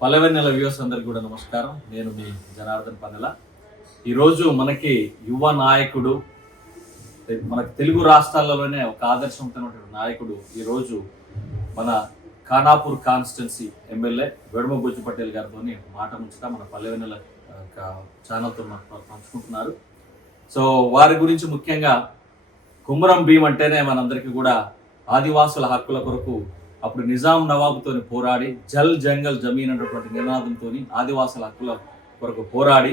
పల్లెవెన్నెల viewers అందరికీ కూడా నమస్కారం. నేను మీ జనార్దన్ పన్నెల. ఈరోజు మనకి యువ నాయకుడు, మనకి తెలుగు రాష్ట్రాలలోనే ఒక ఆదర్శవంతమైనటువంటి నాయకుడు ఈరోజు మన ఖానాపూర్ కాన్స్టిట్యున్సీ ఎమ్మెల్యే వెడుమ బుజ్జి పటేల్ గారితో మాట ముచ్చట మన పల్లెవెన్నెల ఛానల్తో పంచుకుంటున్నారు. సో వారి గురించి ముఖ్యంగా కుమరం భీమ్ అంటేనే మనందరికీ కూడా ఆదివాసుల హక్కుల కొరకు అప్పుడు నిజాం నవాబుతో పోరాడి జల్ జంగల్ జమీన్ అన్నటువంటి నినాదంతో ఆదివాసుల హక్కుల కొరకు పోరాడి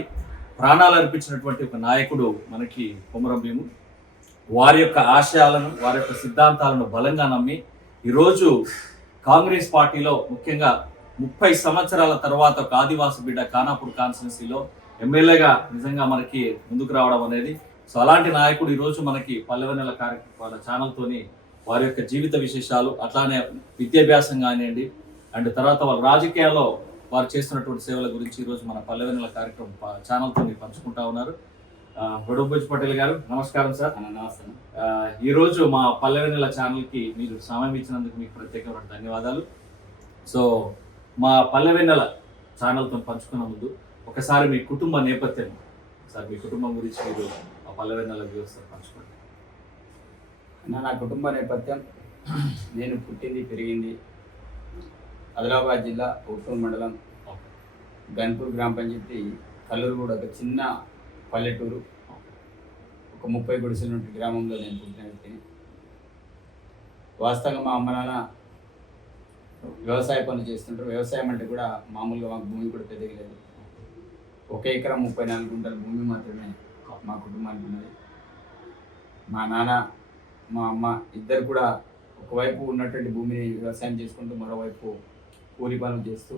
ప్రాణాలు అర్పించినటువంటి ఒక నాయకుడు మనకి కుమరం భీము. వారి యొక్క ఆశయాలను, వారి యొక్క సిద్ధాంతాలను బలంగా నమ్మి ఈరోజు కాంగ్రెస్ పార్టీలో ముఖ్యంగా 30 సంవత్సరాల తర్వాత ఒక ఆదివాసి బిడ్డ ఖానాపూర్ కాన్స్టిట్యున్సీలో ఎమ్మెల్యేగా నిజంగా మనకి ముందుకు రావడం అనేది, సో అలాంటి నాయకుడు ఈరోజు మనకి పల్లెవెన్నెల కార్యక్రమాల ఛానల్తోని వారి యొక్క జీవిత విశేషాలు, అట్లానే విద్యాభ్యాసం కానివ్వండి, అండ్ తర్వాత వాళ్ళ రాజకీయాల్లో వారు చేస్తున్నటువంటి సేవల గురించి ఈరోజు మన పల్లెవెన్నెల కార్యక్రమం ఛానల్తో పంచుకుంటా ఉన్నారు. వెడుమ బుజ్జి పటేల్ గారు నమస్కారం సార్. నమస్తే. ఈరోజు మా పల్లెవెన్నెల ఛానల్కి మీరు సమయం ఇచ్చినందుకు మీకు ప్రత్యేకమైన ధన్యవాదాలు. సో మా పల్లెవెన్నెల ఛానల్తో పంచుకున్న ముందు ఒకసారి మీ కుటుంబ నేపథ్యం సార్, మీ కుటుంబం గురించి మీరు మా పల్లెవెన్నెల వ్యూవర్స్ పంచుకోండి. నా కుటుంబ నేపథ్యం, నేను పుట్టింది పెరిగింది ఆదిలాబాద్ జిల్లా ఉట్నూరు మండలం గన్పూర్ గ్రామ పంచాయతీ కల్లూరుగూడ, ఒక చిన్న పల్లెటూరు, ఒక 30 గుడిసెల నుండి గ్రామంలో నేను పుట్టిన వ్యక్తిని. వాస్తవంగా మా అమ్మ నాన్న వ్యవసాయ పనులు చేస్తుంటారు. వ్యవసాయం అంటే కూడా మామూలుగా మాకు భూమి కూడా పెద్దగా లేదు. 1 ఎకరం 34 గుంటల భూమి మాత్రమే మా కుటుంబానికి ఉన్నది. మా నాన్న మా అమ్మ ఇద్దరు కూడా ఒకవైపు ఉన్నటువంటి భూమిని వ్యవసాయం చేసుకుంటూ మరోవైపు కూలి పనులు చేస్తూ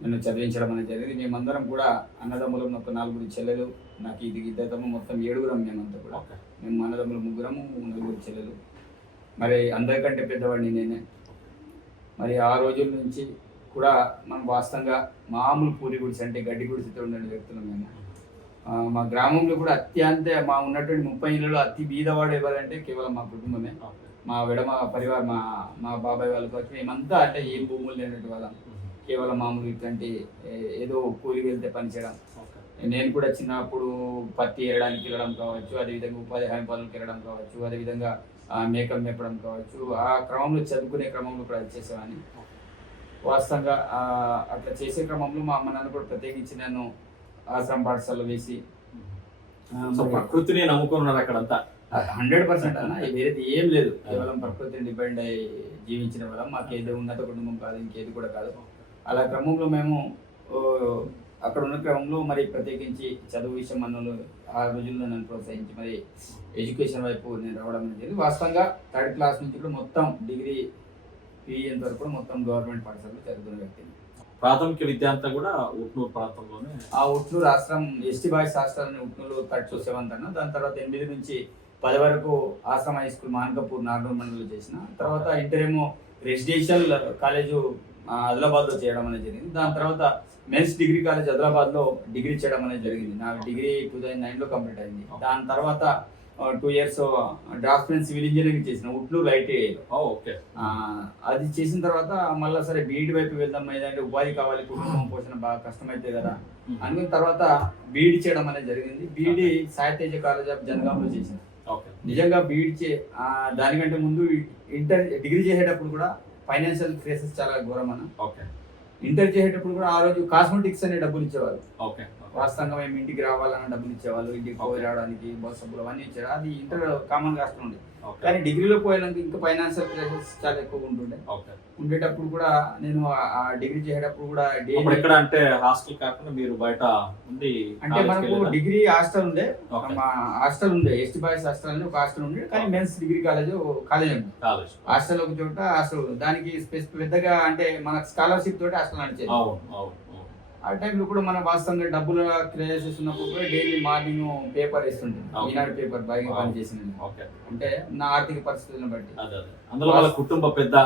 నన్ను చదివించడం అనేది జరిగింది. మేమందరం కూడా అన్నదమ్ములం, ఒక 4 చెల్లెలు, నాకు ఇది ఇద్దరు, మొత్తం 7 మేమంతా కూడా. మేము అన్నదమ్ములు 3, 4 చెల్లెలు. మరి అందరికంటే పెద్దవాడిని నేనే. మరి ఆ రోజుల నుంచి కూడా మనం వాస్తవంగా మామూలు పూరి గుడిసె అంటే గడ్డి గుడిసెతో ఉండే వ్యక్తులు మేము. మా గ్రామంలో కూడా అత్యంత మా ఉన్నటువంటి 30 ఇళ్ళలో అతి బీదవాడు ఎవరంటే కేవలం మా కుటుంబమే. మా విడమ పరివారం, మా బాబాయ్ వాళ్ళకి వచ్చి మేమంతా అంటే ఏం భూములు లేనట్టు వాళ్ళం. కేవలం మామూలు ఇట్లాంటి ఏదో కూలికి వెళ్తే పనిచేయడం. నేను కూడా చిన్నప్పుడు పత్తి ఏరడానికి వెళ్ళడం కావచ్చు, అదేవిధంగా ఉపాధి హామీ పనులకు వెళ్ళడం కావచ్చు, అదేవిధంగా మేకలు మేపడం కావచ్చు. ఆ క్రమంలో చదువుకునే క్రమంలో కూడా చేసేవాడిని. వాస్తవంగా అట్లా చేసే క్రమంలో మా అమ్మ నాన్న కూడా ప్రత్యేకించి నన్ను ఆశ్రమ పాఠశాలలో వేసి ప్రకృతిని నమ్ముకున్నారు అక్కడంతా. 100% అన్న, వేరేది ఏం లేదు. కేవలం ప్రకృతిని డిపెండ్ అయ్యి జీవించిన వాళ్ళం. మాకేదో ఉన్నత కుటుంబం కాదు, ఇంకేది కూడా కాదు. అలా క్రమంలో మేము అక్కడ ఉన్న క్రమంలో మరి ప్రత్యేకించి చదువు విషయం అన్నలు ఆ రోజుల్లో నన్ను ప్రోత్సహించి మరి ఎడ్యుకేషన్ వైపు నేను రావడం జరిగింది. వాస్తవంగా 3rd క్లాస్ నుంచి కూడా మొత్తం డిగ్రీ PEN వరకు కూడా మొత్తం గవర్నమెంట్ పాఠశాలలో చదువుకున్న వ్యక్తిని. ప్రాథమిక విద్య అంతా కూడా ఉట్నూరు ప్రాంతంలోనే. ఆ ఉట్నూరు ఆశ్రమం ST boys hostel Utnoor 3rd to 7th అన్న. దాని తర్వాత 8 నుంచి 10 వరకు ఆశ్రమ హై స్కూల్ మానకపూర్ నార్నూర్ మండలంలో చేసిన. తర్వాత ఇంటర్ ఏమో రెసిడెన్షియల్ కాలేజు ఆదిలాబాద్లో చేయడం అనేది జరిగింది. దాని తర్వాత మెన్స్ డిగ్రీ కాలేజ్ ఆదిలాబాద్లో డిగ్రీ చేయడం అనేది జరిగింది. నా డిగ్రీ 2009లో కంప్లీట్ అయింది. దాని తర్వాత 2 years డ్రాఫ్ట్మెన్ సివిల్ ఇంజనీరింగ్ చేసిన ఉట్నూరు ITIలో. అది చేసిన తర్వాత మళ్ళీ సరే బీఈడి వైపు వెళ్దాం, ఏదంటే ఉపాధి కావాలి, కుటుంబం పోషణ బాగా కష్టమైతే కదా అనుకున్న తర్వాత బీఈడి చేయడం అనేది జరిగింది. బీఈడి సాహిత్య కాలేజ్ ఆఫ్ జనగాంలో చేసిన. నిజంగా బీఈడి దానికంటే ముందు డిగ్రీ చేసేటప్పుడు కూడా ఫైనాన్షియల్ క్రైసిస్ చాలా ఘోరం అన్న. ఇంటర్ చేసేటప్పుడు కూడా ఆ రోజు కాస్మెటిక్స్ అనే డబ్బులు ఇచ్చేవాళ్ళు. వాస్తవంగా మేము ఇంటికి రావాలన్న డబ్బులు ఇచ్చేవాళ్ళు, ఇంటికి పోయి రావడానికి బస్ డబ్బులు అవన్నీ ఇచ్చారు. అది ఇంటర్ కామన్ కాస్ట్ ఉండే. కానీ డిగ్రీలో పోయాక ఇంకా ఫైనాన్షియల్ క్రైసిస్ చాలా ఎక్కువగా ఉంటుండే. ఉండేటప్పుడు కూడా నేను ఆ డిగ్రీ చేసేటప్పుడు కూడా ఎక్కడ అంటే హాస్టల్ కాకుండా మీరు బయట ఉండి, అంటే మనకు డిగ్రీ హాస్టల్ ఉండే, మా హాస్టల్ ఉండే ఎస్టీ బాయ్స్ హాస్టల్ అని ఒక హాస్టల్ ఉండే. కానీ మెన్స్ డిగ్రీ కాలేజ్ ఉంది. హాస్టల్ ఒక చోట హాస్టల్, దానికి స్పెసిఫిక్ పెద్దగా అంటే మనకు స్కాలర్షిప్ తోటి హాస్టల్ నడిచేది. ఆ టైంలో కూడా మన వాస్తవంగా డబ్బుల క్రైసిస్ ఉన్నప్పుడు కూడా డైలీ మార్నింగ్ పేపర్ ఇస్తుండే, ఈనాడు పేపర్ బాగా పనిచేసింది. అంటే నా ఆర్థిక పరిస్థితులను బట్టి. అందులో వాళ్ళ కుటుంబ పెద్ద,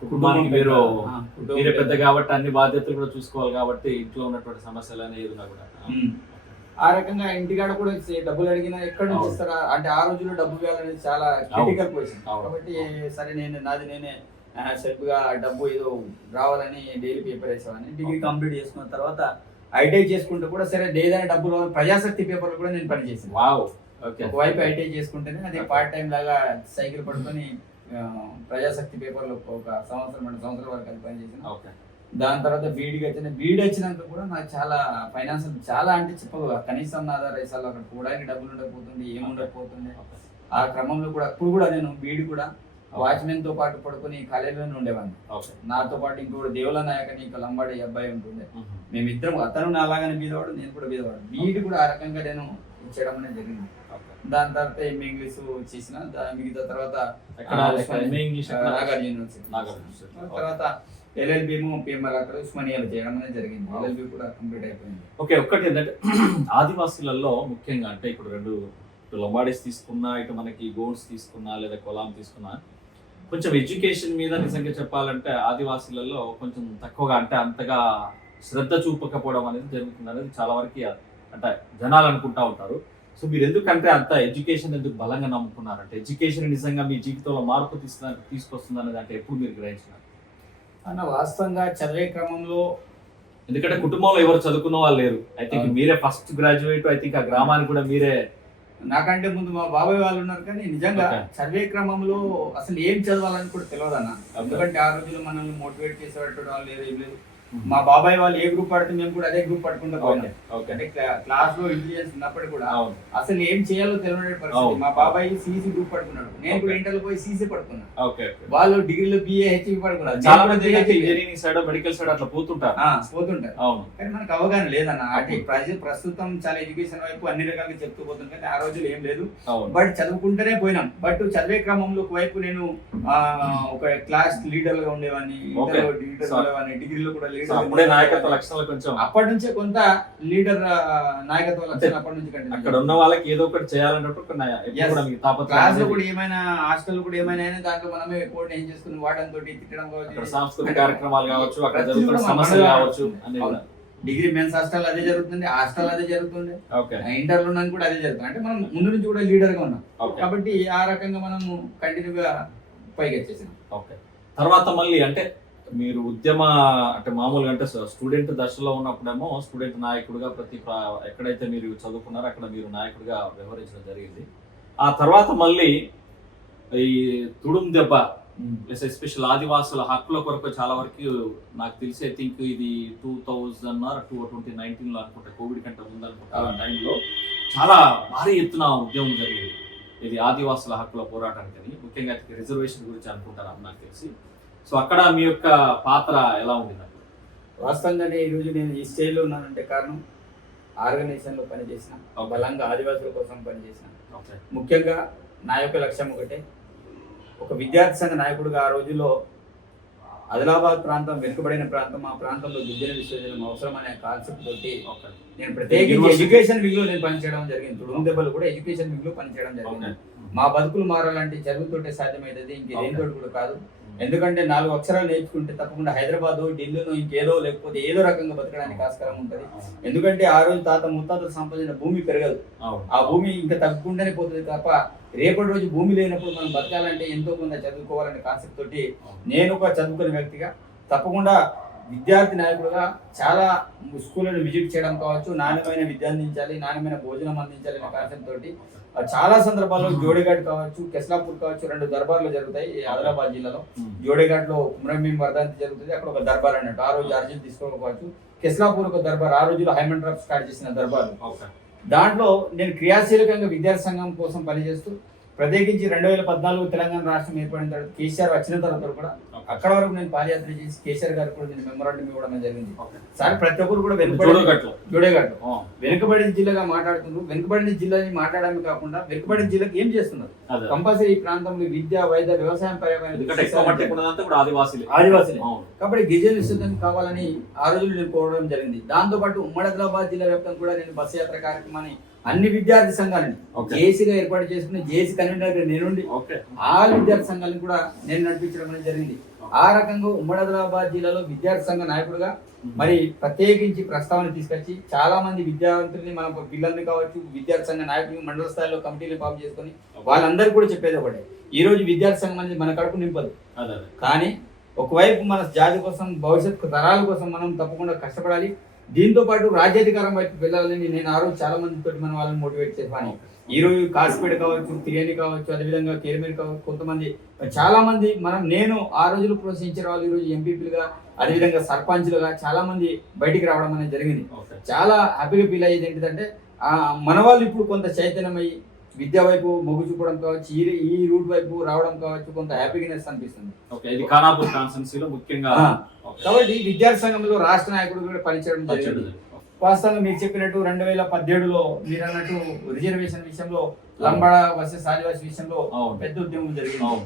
కుటుంబానికి మీరే పెద్ద కాబట్టి అన్ని బాధ్యతలు కూడా చూసుకోవాలి కాబట్టి ఇంట్లో ఉన్నటువంటి సమస్యలు అనేది కూడా ఆ రకంగా ఇంటికాడ కూడా డబ్బులు అడిగినా ఎక్కడ నుంచి ఇస్తారా అంటే ఆ రోజుల్లో డబ్బు వేయాలనేది చాలా క్రిటికల్ పొజిషన్. కాబట్టి సరే నాది నేనే సెల్ఫ్గా డబ్బు ఏదో రావాలని డైలీ పేపర్ వేసేవాడిని. డిగ్రీ కంప్లీట్ చేసుకున్న తర్వాత ఐటీఐ చేసుకుంటూ కూడా సరే ఏదైనా డబ్బులు ప్రజాశక్తి పేపర్లు కూడా నేను పనిచేసాను. Wow, okay. ఒకవైపు ఐటీఐ చేసుకుంటేనే అదే పార్ట్ టైం లాగా సైకిల్ పడుకొని ప్రజాశక్తి పేపర్లో ఒక సంవత్సరం 2 సంవత్సరాల వరకు అది పనిచేసాను. ఓకే. దాని తర్వాత బీఈడికి వచ్చిన బీఈడి వచ్చినాక కూడా నాకు చాలా ఫైనాన్షియల్ చాలా అంటే చెప్పగా కనీసం నా ఆధార రైసాలు అక్కడ కూడానికి డబ్బులు ఉండకపోతుంది, ఏముండకపోతుంది. ఆ క్రమంలో కూడా ఇప్పుడు కూడా నేను బీఈడి కూడా వాచ్మెన్ తో పాటు పడుకొని కాలేజీలోనే ఉండేవాడిని. నాతో పాటు ఇంకోటి దేవుల నాయక్ అని ఇంకా లంబాడి అబ్బాయి ఉంటుండే. మేమిద్దరం, అతను నా అలాగనే బీదవాడు, నేను కూడా బీదవాడు. బీఈడి కూడా ఆ రకంగా నేను చేయడం అనేది జరిగింది. దాని తర్వాత ఎంఏ ఇంగ్లీష్ చేసిన, మిగతా తర్వాత నాగార్జున యూనివర్సిటీ, తర్వాత ఎల్ఎల్బి పిఎంఆర్ అక్కడ ఉస్మానియాలో చేయడం అనేది జరిగింది. ఎల్ఎల్బి కూడా కంప్లీట్ అయిపోయింది. ఓకే. ఒక్కటి ఏంటంటే ఆదివాసులలో ముఖ్యంగా అంటే ఇప్పుడు రెండు లంబాడీస్ తీసుకున్నా, ఇటు మనకి గోండ్స్ తీసుకున్నా లేదా కొలాం తీసుకున్నా, కొంచెం ఎడ్యుకేషన్ మీద నిజంగా చెప్పాలంటే ఆదివాసులలో కొంచెం తక్కువగా, అంటే అంతగా శ్రద్ధ చూపకపోవడం అనేది జరుగుతుంది అనేది చాలా వరకు అంటే జనాలు అనుకుంటా ఉంటారు. సో మీరు ఎందుకంటే అంత ఎడ్యుకేషన్ ఎందుకు బలంగా నమ్ముకున్నారంటే ఎడ్యుకేషన్ నిజంగా మీ జీవితంలో మార్పు తీసుకొస్తుంది అనేది అంటే ఎప్పుడు మీరు గ్రహించినారు అన్న? వాస్తవంగా చదివే క్రమంలో, ఎందుకంటే కుటుంబంలో ఎవరు చదువుకున్న వాళ్ళు లేరు. ఐ థింక్ మీరే ఫస్ట్ గ్రాడ్యుయేట్. ఐ థింక్ ఆ గ్రామానికి కూడా మీరే, నాకంటే ముందు మా బాబాయ్ వాళ్ళు ఉన్నారు. కానీ నిజంగా చదివే క్రమంలో అసలు ఏం చదవాలని కూడా తెలియదు అన్న. ఎందుకంటే ఆ రోజుల్లో మనల్ని మోటివేట్ చేసేటట్టు వాళ్ళు లేదు, ఏం లేదు. మా బాబాయ్ వాళ్ళు ఏ గ్రూప్ పడితే మేము కూడా అదే గ్రూప్ పట్టుకుంటూ పోయినాం. అంటే క్లాస్ లో ఇంటెలిజెన్స్ ఉన్నప్పటికీ కూడా అసలు ఏం చేయాలో తెలియని పరిస్థితి. మా బాబాయ్ సిసి గ్రూప్ పట్టుకున్నాడు, నేను కూడా ఇంటర్ లో పోయి సిసి పట్టుకున్నాను. వాళ్ళు డిగ్రీలో బిఏ హెచ్ఈ పట్టుకున్నారు. ఇంజనీరింగ్ సైడ్ మెడికల్ సైడ్ అట్లా పోతుంటారు. కానీ మనకు అవగాహన లేదన్న. అంటే ప్రస్తుతం చాలా ఎడ్యుకేషన్ వైపు అన్ని రకాలుగా చెప్తూ పోతుంది. కానీ ఆ రోజులు ఏం లేదు. బట్ చదువుకుంటూనే పోయినాం. బట్ చదివే క్రమంలో ఒకవైపు నేను ఒక క్లాస్ లీడర్ గా ఉండేవాడిని, డిగ్రీలో కూడా నాయకత్వ లక్షణాలు కొంచెం అప్పటి నుంచే కొంత లీడర్ నాయకత్వ లక్షణాలు అప్పటి నుంచి కంటే అక్కడ ఉన్న వాళ్ళకి ఏదో ఒకటి చేయాలన్నట్టు క్లాస్ లో కూడా ఏమైనా హాస్టల్ కూడా ఏమైనా దాంట్లో మనమే కోఆర్డినేషన్ చేసుకుని వాడడం తోటి తిట్టడం కావచ్చు, సాంస్కృతిక కార్యక్రమాలు కావచ్చు, అక్కడ జరుగుతున్న సమస్యలు కావచ్చు. డిగ్రీ మెన్స్ హాస్టల్ అదే జరుగుతుంది, హాస్టల్ అదే జరుగుతుంది, ఇంటర్ లో కూడా అదే జరుగుతుంది. అంటే మనం ముందు నుంచి కూడా లీడర్ గా ఉన్నాం కాబట్టి ఆ రకంగా మనం కంటిన్యూగా పైకి వచ్చేసాం. ఓకే. తర్వాత మళ్ళీ అంటే మీరు ఉద్యమ అంటే మామూలుగా అంటే స్టూడెంట్ దశలో ఉన్నప్పుడేమో స్టూడెంట్ నాయకుడిగా ఎక్కడైతే మీరు చదువుకున్నారో అక్కడ మీరు నాయకుడిగా వ్యవహరించడం జరిగింది. ఆ తర్వాత మళ్ళీ ఈ తుడుం దెబ్బ ప్లస్ ఎస్పెషల్ ఆదివాసుల హక్కుల కొరకు చాలా వరకు నాకు తెలిసి ఐ థింక్ ఇది 2019 అనుకుంటా, కోవిడ్ కంటే ముందు అనుకుంటా. ఆ టైంలో చాలా భారీ ఎత్తున ఉద్యమం జరిగింది ఇది ఆదివాసుల హక్కుల పోరాటానికి, ముఖ్యంగా రిజర్వేషన్ గురించి అనుకుంటారు నాకు తెలిసి. సో అక్కడ మీ యొక్క పాత్ర ఎలా ఉంది? వాస్తవంగానే ఈరోజు నేను ఈ స్టేజ్లో ఉన్నానంటే కారణం ఆర్గనైజేషన్లో పనిచేసిన, బలంగా ఆదివాసుల కోసం పనిచేసిన. ముఖ్యంగా నా యొక్క లక్ష్యం ఒకటే, ఒక విద్యార్థి సంఘ నాయకుడిగా ఆ రోజుల్లో ఆదిలాబాద్ ప్రాంతం వెనుకబడిన ప్రాంతం, ఆ ప్రాంతంలో గిరిజన విశ్వవిద్యాలయం అవసరం అనే కాన్సెప్ట్ తోటి నేను ప్రత్యేకించి ఎడ్యుకేషన్ వింగ్ లో నేను పనిచేయడం జరిగింది. తుడుం దెబ్బలు కూడా ఎడ్యుకేషన్ వింగ్ లో పనిచేయడం జరిగింది. మా బతుకులు మారాలంటే చదువుతోటే సాధ్యమవుతుంది, ఇంకేదేంతో కూడా కాదు. ఎందుకంటే 4 అక్షరాలు నేర్చుకుంటే తప్పకుండా హైదరాబాద్, ఢిల్లీలో ఇంకేదో లేకపోతే ఏదో రకంగా బతకడానికి ఆస్కారం ఉంటుంది. ఎందుకంటే ఆ రోజు తాత ముత్తాతలు సంపాదించిన భూమి పెరగదు, ఆ భూమి ఇంకా తగ్గకుండానే పోతుంది తప్ప రేపటి రోజు భూమి లేనప్పుడు మనం బతకాలంటే ఎంతో కొంత చదువుకోవాలనే కాన్సెప్ట్ తోటి నేను ఒక చదువుకునే వ్యక్తిగా తప్పకుండా విద్యార్థి నాయకుడుగా చాలా స్కూళ్ళను విజిట్ చేయడం కావచ్చు, నాణ్యమైన విద్య అందించాలి, నాణ్యమైన భోజనం అందించాలి అనే కాన్సెప్ట్ తోటి చాలా సందర్భాల్లో జోడేఘాట్ కావచ్చు, కెస్లాపూర్ కావచ్చు, 2 దర్బార్లు జరుగుతాయి ఆదిలాబాద్ జిల్లాలో. జోడేఘాట్ లో కుమ్రమీం వర్ధంతి జరుగుతుంది, అక్కడ ఒక దర్బార్ అన్నట్టు. ఆ రోజు అర్జున్ తీసుకోవచ్చు. కెస్లాపూర్ ఒక దర్బార్, ఆ రోజులో హైమండ్ డ్రాప్ స్టార్ట్ చేసిన దర్బార్. దాంట్లో నేను క్రియాశీలకంగా విద్యార్థి సంఘం కోసం పనిచేస్తూ ప్రత్యేకించి 2014 తెలంగాణ రాష్ట్రం ఏర్పడిన తర్వాత కేసీఆర్ వచ్చిన తర్వాత కూడా అక్కడ వరకు నేను పాదయాత్ర చేసి కేసీఆర్ గారికి కూడా నేను మెమోరాండం ఇవ్వడం జరిగింది. సార్ ప్రతి ఒక్కరు కూడా జోడేఘాట్ వెనుకబడిన జిల్లాగా మాట్లాడుతున్నారు. వెనుకబడిన జిల్లాని మాట్లాడమే కాకుండా వెనుకబడిన జిల్లాకి ఏం చేస్తున్నారు, కంపల్సరీ ఈ ప్రాంతంలో విద్య, వైద్య, వ్యవసాయం ఆదివాసులే కాబట్టి గిరిజన విశ్వవిద్యాలయం కావాలని ఆ రోజులు నేను కోరడం జరిగింది. దాంతో పాటు ఉమ్మడి ఆదిలాబాద్ జిల్లా వ్యాప్తంగా కూడా నేను బస్సు యాత్ర కార్యక్రమాన్ని అన్ని విద్యార్థి సంఘాలని జేసీగా ఏర్పాటు చేసుకుని జేసీ కన్వీనర్ నేనుండి ఆ విద్యార్థి సంఘాలను కూడా నేను నడిపించడం అనేది జరిగింది. ఆ రకంగా ఉమ్మడి ఆదిలాబాద్ జిల్లాలో విద్యార్థి సంఘ నాయకుడుగా మరి ప్రత్యేకించి ప్రస్తావన తీసుకొచ్చి చాలా మంది విద్యార్థుల్ని, మన పిల్లల్ని కావచ్చు, విద్యార్థి సంఘ నాయకులు మండల స్థాయిలో కమిటీలు ఫామ్ చేసుకుని వాళ్ళందరికీ కూడా చెప్పేది ఒకటే, ఈ రోజు విద్యార్థి సంఘం అనేది మన కడుపు నింపదు, కానీ ఒకవైపు మన జాతి కోసం భవిష్యత్తు తరాల కోసం మనం తప్పకుండా కష్టపడాలి. దీంతో పాటు రాజ్యాధికారం వైపు వెళ్ళాలని నేను ఆ రోజు చాలా మందితో మనం వాళ్ళని మోటివేట్ చేశాను. ఈ రోజు కాసిపేట కావచ్చు, తిరియని కావచ్చు, అదేవిధంగా కేరమేరు కావచ్చు, కొంతమంది చాలా మంది నేను ఆ రోజులు ప్రోత్సహించిన వాళ్ళు ఈ రోజు ఎంపీపీలుగా, అదేవిధంగా సర్పంచ్లుగా చాలా మంది బయటికి రావడం అనేది జరిగింది. చాలా హ్యాపీగా ఫీల్ అయ్యేది ఏంటిదంటే మన వాళ్ళు ఇప్పుడు కొంత చైతన్యమయ్యి విద్య వైపు మొగ్గు చూపడం కావచ్చు, ఈ రూట్ వైపు రావడం కావచ్చు, కొంత హ్యాపీనెస్ అనిపిస్తుంది. ఇది ఖానాపూర్ కాన్స్టిట్యున్సీలో ముఖ్యంగా. కాబట్టి విద్యార్థి సంఘంలో రాష్ట్ర నాయకుడు కూడా పనిచేయడం జరిగింది. వాస్తవంగా మీరు చెప్పినట్టు 2017లో మీరు అన్నట్టు రిజర్వేషన్ విషయంలో లంబాడ వర్సెస్ ఆదివాసీ విషయంలో పెద్ద ఉద్యమం జరిగింది.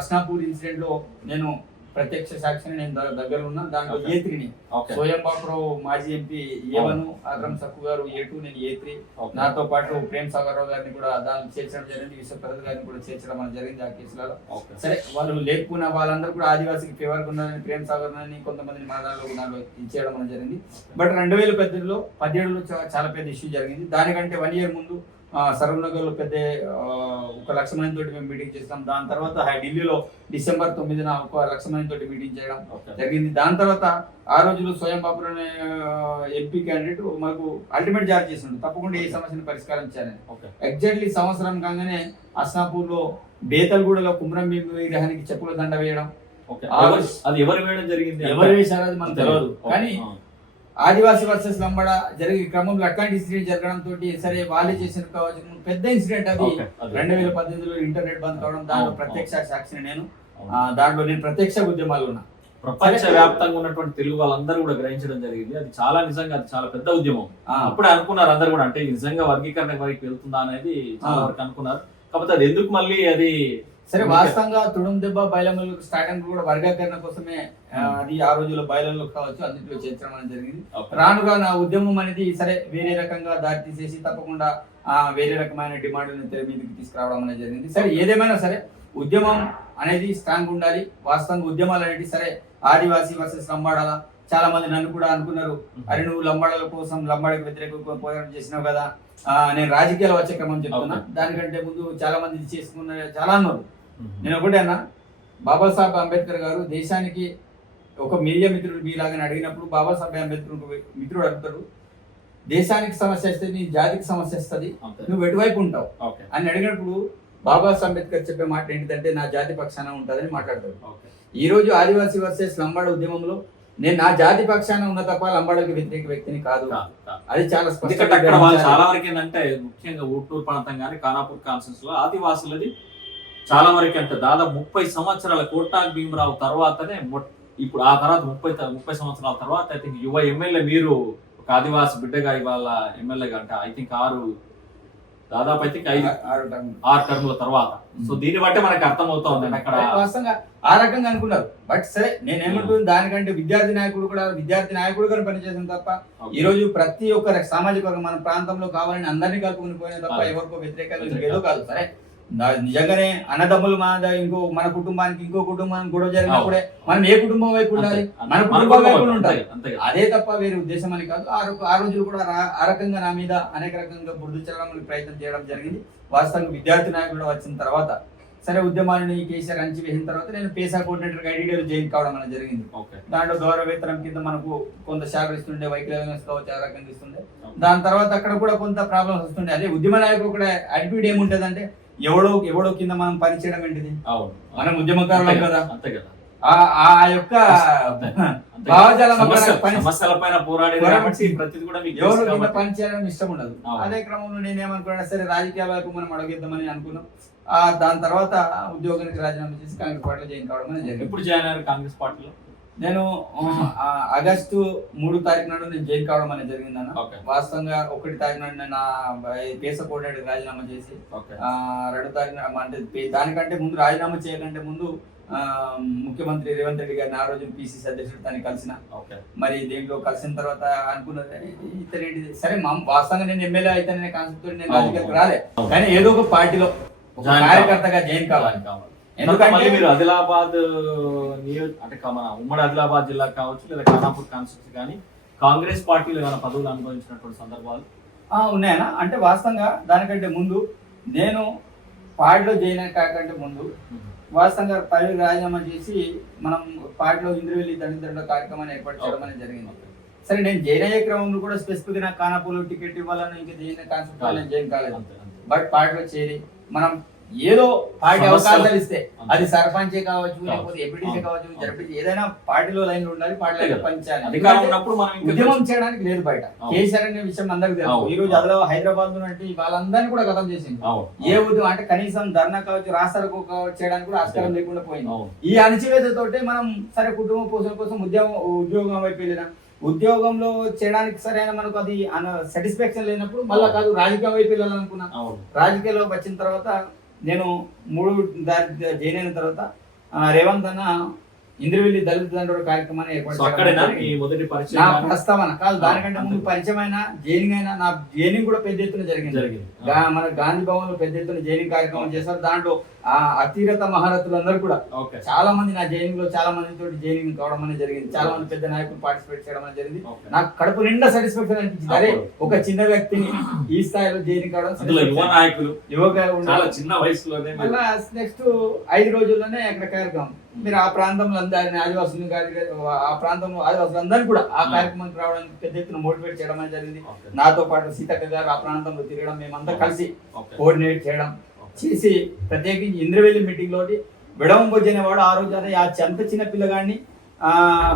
అస్నాపూర్ ఇన్సిడెంట్ లో నేను ప్రత్యక్ష సాక్షిని, నేను దగ్గర ఉన్నా. దాంట్లో A3ని సోయం బాపురావు మాజీ ఎంపీ A1, అగ్రం సక్కు గారు A2, నేను A3. నాతో పాటు ప్రేమ్ సాగర్ రావు గారిని కూడా దాన్ని చేర్చడం జరిగింది, విశ్వప్రసాద్ గారిని కూడా చేర్చడం అనేది జరిగింది ఆ కేసులలో. సరే, వాళ్ళు లేకున్న వాళ్ళందరూ కూడా ఆదివాసీకి ఫేవర్ ఉన్నారని ప్రేమ్ సాగర్ అని కొంతమందిని మన దాంట్లో ఇచ్చేయడం అనేది జరిగింది. బట్ 2017లో చాలా పెద్ద ఇష్యూ జరిగింది. దానికంటే 1 year ముందు సరూర్నగర్ లో పెద్ద 1,00,000 మంది తోటి మేము మీటింగ్ చేస్తాం. దాని తర్వాత ఢిల్లీలో December 9న 1,00,000 మంది తోటి మీటింగ్ చేయడం జరిగింది. దాని తర్వాత ఆ రోజుల్లో స్వయం బాపురావు అనే ఎంపీ క్యాండిడేట్ మనకు అల్టిమేట్ జారీ చేసిండు, తప్పకుండా ఈ సమస్యను పరిష్కారం చేయాలని. ఎగ్జాక్ట్లీ సంవత్సరం కాగానే అస్నాపూర్ లో బేతల్గూడలో కుమ్రం విగ్రహానికి చెప్పుల దండ వేయడం. అది ఎవరు వేయడం జరిగింది, ఎవరు వేశారో అది మనకు తెలియదు. కానీ ఆదివాసీ వర్సెస్ లంబాడ జరిగే క్రమంలో అట్లాంటి ఇన్సిడెంట్ జరగడం తోటి సరే వాళ్ళే చేసిన కావచ్చు పెద్ద ఇన్సిడెంట్. అది 2018లో ఇంటర్నెట్ బంద్ కావడం, దాంట్లో ప్రత్యక్ష సాక్షిని నేను. దాంట్లో నేను ప్రత్యక్ష ఉద్యమాలు ఉన్నా. ప్రపంచ వ్యాప్తంగా ఉన్నటువంటి తెలుగు వాళ్ళందరూ కూడా గ్రహించడం జరిగింది. అది చాలా నిజంగా అది చాలా పెద్ద ఉద్యమం. అప్పుడే అనుకున్నారు అందరు కూడా, అంటే నిజంగా వర్గీకరణ వరకు వెళ్తుందా అనేది చాలా వరకు అనుకున్నారు. కాకపోతే అది ఎందుకు మళ్ళీ అది సరే వాస్తవంగా తుడుం దెబ్బ బయలమల్లు స్టార్టింగ్ కూడా వర్గీకరణ కోసమే అది ఆ రోజుల్లో బయలంలో కావచ్చు అన్నింటిలో చేర్చడం అనేది జరిగింది. రాను రాను ఆ ఉద్యమం అనేది సరే వేరే రకంగా దారి తీసేసి తప్పకుండా వేరే రకమైన డిమాండ్లను తెర మీదకి తీసుకురావడం అనేది జరిగింది. సరే ఏదేమైనా సరే ఉద్యమం అనేది స్ట్రాంగ్ ఉండాలి. వాస్తవంగా ఉద్యమాలు అనేది సరే ఆదివాసీ వర్సెస్ లంబాడాల చాలా మంది నన్ను కూడా అనుకున్నారు, అరే నువ్వు లంబాడాల కోసం లంబాడికి వ్యతిరేకంగా పోరాటం చేసినావు కదా. నేను రాజకీయాలు వచ్చే క్రమం చెప్తున్నా, దానికంటే ముందు చాలా మంది చేసుకున్న చాలా అన్నారు. నేను ఒకటే అన్నా, బాబాసాహెబ్ అంబేద్కర్ గారు దేశానికి ఒక మీడియా మిత్రుడు మీలాగని అడిగినప్పుడు బాబాసాహెబ్ అంబేద్కర్ మిత్రుడు అడుగుతాడు, దేశానికి సమస్య వస్తే నీ జాతికి సమస్య వస్తుంది, నువ్వు ఎటువైపు ఉంటావు అని అడిగినప్పుడు బాబాసాహెబ్ అంబేద్కర్ చెప్పే మాట ఏంటిదంటే నా జాతి పక్షాన ఉంటుందని మాట్లాడతాడు. ఈ రోజు ఆదివాసీ వర్సెస్ లంబాడ ఉద్యమంలో నేను నా జాతి పక్షాన ఉన్న తప్ప లంబాడకి వ్యతిరేక వ్యక్తిని కాదు. అది చాలా స్పష్టంగా చాలా వరకు ఏంటంటే ముఖ్యంగా ఊటూరు ప్రాంతం కానీ ఖానాపూర్ కాన్స్టిట్యూన్సీ లో ఆదివాసులది చాలా వరకు అంటే దాదాపు 30 సంవత్సరాల కోటాక్ భీమరావు తర్వాతనే ఇప్పుడు ఆ తర్వాత 30 సంవత్సరాల తర్వాత ఐ థింక్ యువ ఎమ్మెల్యే మీరు ఒక ఆదివాసి బిడ్డగా ఇవాళ ఎమ్మెల్యేగా అంటే ఐ థింక్ దాదాపు అయితే 6 టర్ముల తర్వాత. సో దీన్ని బట్టి మనకి అర్థం అవుతా ఉంది అక్కడ ఆ రకంగా అనుకున్నారు. బట్ సరే నేనేమంటుంది దానికంటే విద్యార్థి నాయకుడుగా పనిచేసిన తప్ప ఈ రోజు ప్రతి ఒక్క సామాజిక వర్గం మన ప్రాంతంలో కావాలని అందరినీ కలుపుకుని పోయిన తప్ప ఎవరికో వ్యతిరేకంగా ఏదో కాదు. సరే నిజంగానే అన్నదమ్ములు మన కుటుంబానికి ఇంకో కుటుంబానికి గొడవ జరిగినప్పుడే మనం ఏ కుటుంబం వైపు ఉండాలి, మన కుటుంబం వైపు ఉంటాయి, అదే తప్ప వేరే ఉద్దేశం అని కాదు. ఆ రోజులు కూడా ఆ రకంగా నా మీద అనేక రకంగా బుద్ధి చల్లడానికి ప్రయత్నం చేయడం జరిగింది. వాస్తవంగా విద్యార్థి నాయకుడు వచ్చిన తర్వాత సరే ఉద్యమాన్ని కేసీఆర్ అంచివేసిన తర్వాత నేను పేసా కోఆర్డినేటర్ ఐడీడీలో జాయిన్ కావడం అనేది జరిగింది. దాంట్లో గౌరవ వేతనం కింద మనకు కొంత శాలరీ ఇస్తుండే, వెహికల్ అలవెన్స్ కావచ్చు ఆ రకంగా ఇస్తుండే. దాని తర్వాత అక్కడ కూడా కొంత ప్రాబ్లమ్స్ వస్తుండే. అదే ఉద్యమ నాయకుడు కూడా యాటిట్యూడ్ ఏముంటది అంటే ఎవడో కింద మనం పనిచేయడం ఏంటిది, మనం ఉద్యమకారులం కదా, ఆ యొక్క సమస్యల పైన పోరాడే ఎవరు కింద పనిచేయడం ఇష్టం ఉండదు. అదే క్రమంలో నేనేమనుకున్నా సరే రాజకీయాల వైపు మనం అడుగుద్దామని అనుకున్నాం. దాని తర్వాత ఉద్యోగానికి రాజీనామా చేసి కాంగ్రెస్ పార్టీలో జాయిన్ కావడం అనేది జరిగింది. ఎప్పుడు జాయిన్ అయ్యారు కాంగ్రెస్ పార్టీలో? నేను ఆగస్టు 3 తారీఖు నాడు నేను జాయిన్ కావడం అనేది జరిగింది అన్న. వాస్తవంగా 1 తారీఖు నాడు నేను పేస కోఆర్డినేటర్ రాజీనామా చేసి 2 తారీఖు అంటే దానికంటే ముందు రాజీనామా చేయకంటే ముందు ముఖ్యమంత్రి రేవంత్ రెడ్డి గారిని ఆ రోజు పిసిసి అధ్యక్షుడు తనని కలిసిన. మరి దీంట్లో కలిసిన తర్వాత అనుకున్నది ఇతరేంటి సరే వాస్తవంగా నేను ఎమ్మెల్యే అయితే కాన్సెప్ట్ నేను రాజకీయాలకు రాలే, కానీ ఏదో ఒక పార్టీలో కార్యకర్తగా జాయిన్ కావాలి. ఎందుకంటే మీరు ఆదిలాబాద్ అంటే మన ఉమ్మడి ఆదిలాబాద్ జిల్లా కావచ్చు లేదా ఖానాపూర్ కాన్స్టిట్యూన్సీ కానీ కాంగ్రెస్ పార్టీలో ఏమైనా పదవులు అనుభవించినటువంటి సందర్భాలు ఉన్నాయనా అంటే వాస్తవంగా దానికంటే ముందు నేను పార్టీలో జాయిన్ కాకంటే ముందు వాస్తవంగా పదవి రాజీనామా చేసి మనం పార్టీలో ఇంద్రవెల్లి దళితుల కార్యక్రమాన్ని ఏర్పాటు చేయడం అనేది జరిగింది. సరే, నేను జాయిన్ అయ్యే క్రమంలో కూడా స్పెసిఫిక్ నాకు కానాపూర్లో టికెట్ ఇవ్వాలని ఇంకా జాయిన్ కాన్సెప్ట్ నేను జాయిన్ కాలేదు. బట్ పార్టీలో చేరి మనం ఏదో పార్టీ అవకాశాలు ఇస్తే అది సర్పంచే కావచ్చు, లేకపోతే ఎంపీటీసీ కావచ్చు, జడ్పీటీ ఏదైనా పార్టీలో లైన్లో ఉండాలి, పార్టీలో పనిచేయాలి. ఉద్యమం చేయడానికి లేదు బయట. కేసీఆర్ అనే విషయం అందరికి తెలుసు. ఈ రోజు అదిలో హైదరాబాద్ లో వాళ్ళందరినీ కూడా గతం చేసింది. ఏ ఉద్యమం అంటే కనీసం ధర్నా కావచ్చు, రాస్తారకు చేయడానికి కూడా ఆస్కారం లేకుండా పోయింది. ఈ అణచివేతతోటే మనం సరే కుటుంబ పోషణ కోసం ఉద్యోగం వైపు వెళ్ళినాం. ఉద్యోగంలో చేయడానికి సరైన మనకు అది సాటిస్ఫాక్షన్ లేనప్పుడు మళ్ళీ కాదు రాజకీయం వైపు వెళ్ళాలనుకున్నాం. రాజకీయాల్లో వచ్చిన తర్వాత నేను 3 జాయిన్ అయిన తర్వాత రేవంత్ అన్న ఇంద్రవెల్లి దళిత దండోర కార్యక్రమాన్ని ఏర్పాటు ప్రస్తావన కాదు, దానికంటే ముందు పరిచయం అయినా జైనింగ్ అయినా నా జైనింగ్ కూడా పెద్ద ఎత్తున జరిగింది. మన గాంధీ భవన్ లో పెద్ద ఎత్తున జైనింగ్ కార్యక్రమం చేశారు. దాంట్లో ఆ అతీరత మహారథులందరూ కూడా చాలా మంది నా జైనింగ్ లో చాలా మంది తోటి జైనింగ్ కావడం అనేది జరిగింది. చాలా మంది పెద్ద నాయకులు పార్టిసిపేట్ చేయడం అనేది జరిగింది. నాకు కడుపు నిండా సాటిస్ఫాక్షన్ అనిపించింది. అరే, ఒక చిన్న వ్యక్తిని ఈ స్థాయిలో జైనింగ్ కావడం, చిన్న వయసులోనే నెక్స్ట్ 5 రోజుల్లోనే అక్కడ కార్యక్రమం. మీరు ఆ ప్రాంతంలో అందరినీ ఆదివాసులు ఆ ప్రాంతంలో ఆదివాసులందరినీ కూడా ఆ కార్యక్రమానికి రావడానికి పెద్ద ఎత్తున మోటివేట్ చేయడం అనేది జరిగింది. నాతో పాటు సీతక్క గారు ఆ ప్రాంతంలో తిరగడం, మేమంతా కలిసి కోఆర్డినేట్ చేయడం చేసి ప్రత్యేకించి ఇంద్రవెల్లి మీటింగ్ లోటి విడవంబోజ్ అనేవాడు ఆ రోజు అదే అంత చిన్న పిల్లగాడిని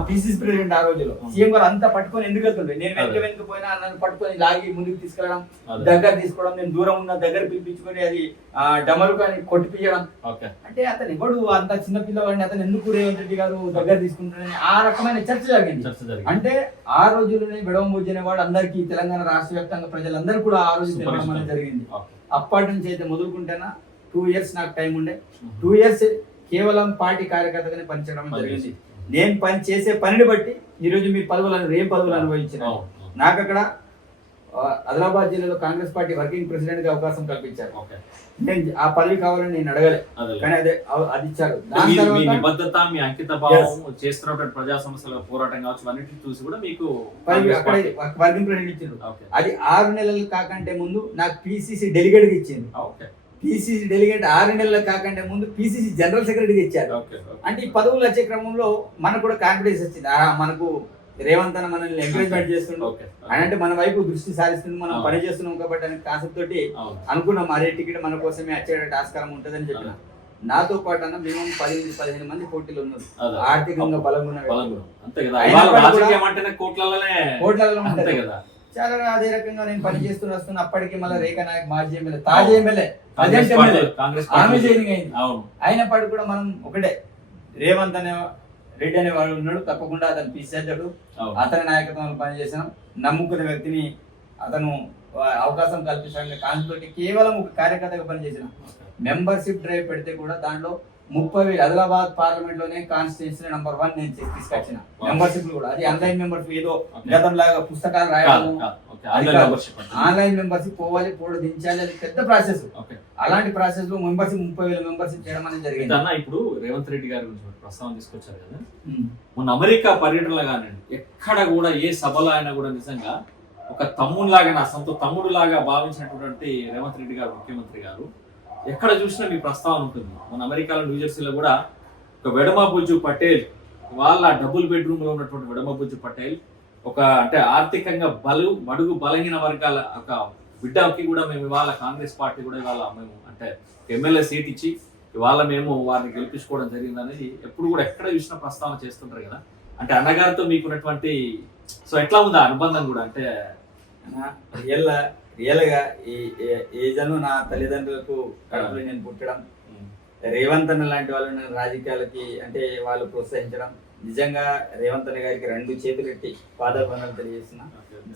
పిసిసి ప్రెసిడెంట్ ఆ రోజులో సీఎం గారు అంతా పట్టుకొని ఎందుకు వెళ్తుండే, నేను వెనక పోయినా నన్ను పట్టుకొని లాగి ముందుకు తీసుకెళ్ళడం, దగ్గర తీసుకోవడం, నేను దూరం ఉన్న దగ్గర పిలిపించుకొని అది డమరుకాని కొట్టిపించడం. అంటే అతను ఎవడు అంత చిన్న పిల్లవాడిని అతను ఎందుకు రేవంత్ రెడ్డి గారు దగ్గర తీసుకుంటారని ఆ రకమైన చర్చ జరిగింది. అంటే ఆ రోజుల్లోనే విడవంబోజ్ అనేవాడు అందరికీ తెలంగాణ రాష్ట్ర వ్యాప్తంగా ప్రజలందరూ కూడా ఆ రోజు తెలవడం అనేది జరిగింది. అప్పటి నుంచి అయితే మొదలుకుంటేనా 2 ఇయర్స్ నాకు టైం ఉండే. 2 ఇయర్స్ కేవలం పార్టీ కార్యకర్తగానే పనిచేయడం జరిగింది. నేను పని చేసే పనిని బట్టి ఈరోజు మీ ఏం పదవులు అనుభవించిన నాకు అక్కడ ఆదిలాబాద్ జిల్లాలో కాంగ్రెస్ పార్టీ వర్కింగ్ ప్రెసిడెంట్ గా అవకాశం కల్పించారు. నేను ఆ పదవి కావాలని నేను అడగలే, కానీ అది ఇచ్చారు. మీ అంకిత భావం చేస్తున్నటువంటి ప్రజా సమస్యల పోరాటం కావచ్చు అన్నింటిని చూసి కూడా మీకు అక్కడ వర్కింగ్ ప్రెసిడెంట్ ఇచ్చింది. అది 6 నెలలు కాకంటే ముందు నాకు పిసిసి డెలిగేట్ గా ఇచ్చింది. పిసిసి డెలిగేట్ 6 నెలలు కాకంటే ముందు పిసిసి జనరల్ సెక్రటరీగా ఇచ్చారు. అంటే ఈ పదవులు వచ్చే క్రమంలో మనకు కూడా కాన్ఫిడెన్స్ వచ్చింది. మనకు రేవంత్ అన్న మనల్ని ఎంకరేజ్మెంట్ చేస్తుండ్రు అంటే మన వైపు దృష్టి సారిస్తుంది, మనం పని చేస్తున్నాం కాబట్టి అనే కాన్సెప్ట్ తోటి అనుకున్నాం అదే టికెట్ మన కోసమే వచ్చేటట్టు ఆస్కారం ఉంటుందని చెప్పిన. నాతో పాటు అన్న మినిమం 10-15 మంది పోటీలు ఉన్నారు. ఆర్థికంగా బలంగా చాలా అదే రకంగా నేను పని చేస్తూనే వస్తున్నా. అప్పటికి మళ్ళీ రేఖా నాయక్ మాజీ ఎమ్మెల్యే, తాజా ఎమ్మెల్యే, ఆమె జైనింగ్ అయింది. అయినప్పటికీ కూడా మనం ఒకటే, రేవంత్ అనే రెడ్డి అనే వాడు ఉన్నాడు, తప్పకుండా అతను పిసిసి అతని నాయకత్వంలో పనిచేసినాం. నమ్ముకునే వ్యక్తిని అతను అవకాశం కల్పించాలని కాన్సెప్ట్ కేవలం ఒక కార్యకర్తగా పనిచేసిన. మెంబర్షిప్ డ్రైవ్ పెడితే కూడా దాంట్లో 30,000 ఆదిలాబాద్ పార్లమెంట్ లోనే కాన్స్టిట్యూన్సీ నెంబర్ 1 నేను తీసుకొచ్చిన. మెంబర్షిప్ కూడా అది ఆన్లైన్ మెంబర్షిప్, ఏదో గతంలాగా పుస్తకాలు రాయడం, ఆన్లైన్ మెంబర్షిప్ పోవాలి, దించాలి, అది పెద్ద ప్రాసెస్. అలాంటి ప్రాసెస్ లో 30,000 మెంబర్షిప్ చేయడం అనేది జరిగింది. అన్న ఇప్పుడు రేవంత్ రెడ్డి గారి గురించి ప్రస్తావన తీసుకొచ్చారు కదా, మొన్న అమెరికా పర్యటనలో కానివ్వండి, ఎక్కడ కూడా ఏ సభలో అయినా కూడా నిజంగా ఒక తమ్ముడిలాగా, నా సొంత తమ్ముడు లాగా భావించినటువంటి రేవంత్ రెడ్డి గారు ముఖ్యమంత్రి గారు ఎక్కడ చూసినా మీ ప్రస్తావన ఉంటుంది. మన అమెరికాలో న్యూజెర్సీలో కూడా ఒక వెడమబుజ్జు పటేల్, వాళ్ళ డబుల్ బెడ్రూమ్ లో ఉన్నటువంటి వెడమబుజ్జు పటేల్ ఒక అంటే ఆర్థికంగా బడుగు బలహీన వర్గాల ఒక బిడ్డకి కూడా మేము ఇవాళ కాంగ్రెస్ పార్టీ కూడా ఇవాళ మేము అంటే ఎమ్మెల్యే సీట్ ఇచ్చి ఇవాళ మేము వారిని గెలిపించుకోవడం జరిగింది అనేది ఎప్పుడు కూడా ఎక్కడ చూసినా ప్రస్తావన చేస్తుంటారు కదా. అంటే అన్నగారితో మీకున్నటువంటి సో ఎట్లా ఉంది ఆ అనుబంధం కూడా? అంటే రియల్గా ఈ జను నా తల్లిదండ్రులకు కడుపులో నేను పుట్టడం, రేవంత్ అన్న లాంటి వాళ్ళు నేను రాజకీయాలకి అంటే వాళ్ళు ప్రోత్సహించడం, నిజంగా రేవంత్ అన్న గారికి 2 చేతులు ఎత్తి పాదాభివందనాలు తెలియజేస్తున్నా.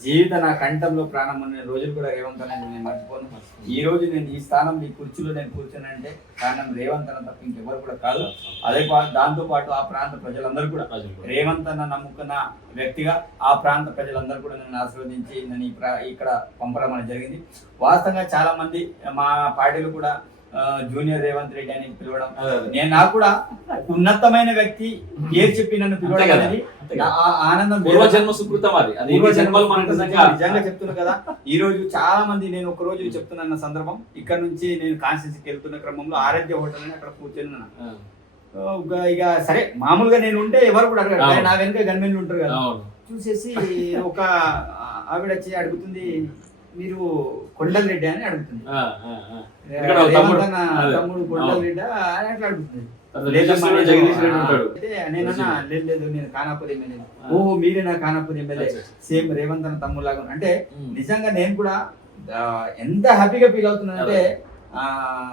జీవిత నా కంఠంలో ప్రాణం ఉన్న రోజులు కూడా రేవంత్ అన్న నేను మర్చిపోను. ఈ రోజు నేను ఈ స్థానం ఈ కుర్చీలో నేను కూర్చున్నానంటే కారణం రేవంత్ అన్న తప్ప ఇంకెవరు కూడా కాదు. అదే దాంతో పాటు ఆ ప్రాంత ప్రజలందరూ కూడా రేవంత్ అన్న నమ్ముకున్న వ్యక్తిగా ఆ ప్రాంత ప్రజలందరూ కూడా నన్ను ఆశీర్వదించి నన్ను ఇక్కడ పంపడం అనేది జరిగింది. వాస్తవంగా చాలా మంది మా పార్టీలు కూడా జూనియర్ రేవంత్ రెడ్డి అని పిలవడం, నేను నాకు కూడా ఉన్నతమైన వ్యక్తి పేరు చెప్పి నన్ను పిలవడం అనేది ఆనందం, నిజంగా చెప్తున్నా కదా. ఈ రోజు చాలా మంది, నేను ఒక రోజు చెప్తున్న సందర్భం, ఇక్కడ నుంచి నేను కాన్స్టిట్యూన్సీకి వెళ్తున్న క్రమంలో ఆరాధ్య హోటల్ అని అక్కడ కూర్చొని ఇక సరే మామూలుగా నేను ఉంటే ఎవరు కూడా అడగరు, అవును. నా వెనుక గన్మెన్లు ఉంటారు కదా. అవును. చూసేసి ఒక ఆవిడ వచ్చి అడుగుతుంది, మీరు కొండల రెడ్డి అని అడుగుతుంది. ఆ, ఆ, ఆ. ఇక్కడ ఒక తమ్ముడు. రేవంత్ అన్న అదే. తమ్ముడు కొండల అవును. రెడ్డి అని అట్లా అడుగుతుంది. తర్వాత లేదమ్మా, జగదీష్ జగదీష్ రెడ్డి ఉంటాడు. అయితే నేనన్నా లేదు నేను ఖానాపూర్ ఎమ్మెల్యే. ఆ. ఓహో మీరే నా ఖానాపూర్ ఎమ్మెల్యే, అచ్చా. సేమ్ రేవంత్ అన్న తమ్ముడు లాగా. అంటే ఉమ్. నిజంగా నేను కూడా ఎంత హ్యాపీగా ఫీల్ అవుతున్నానంటే,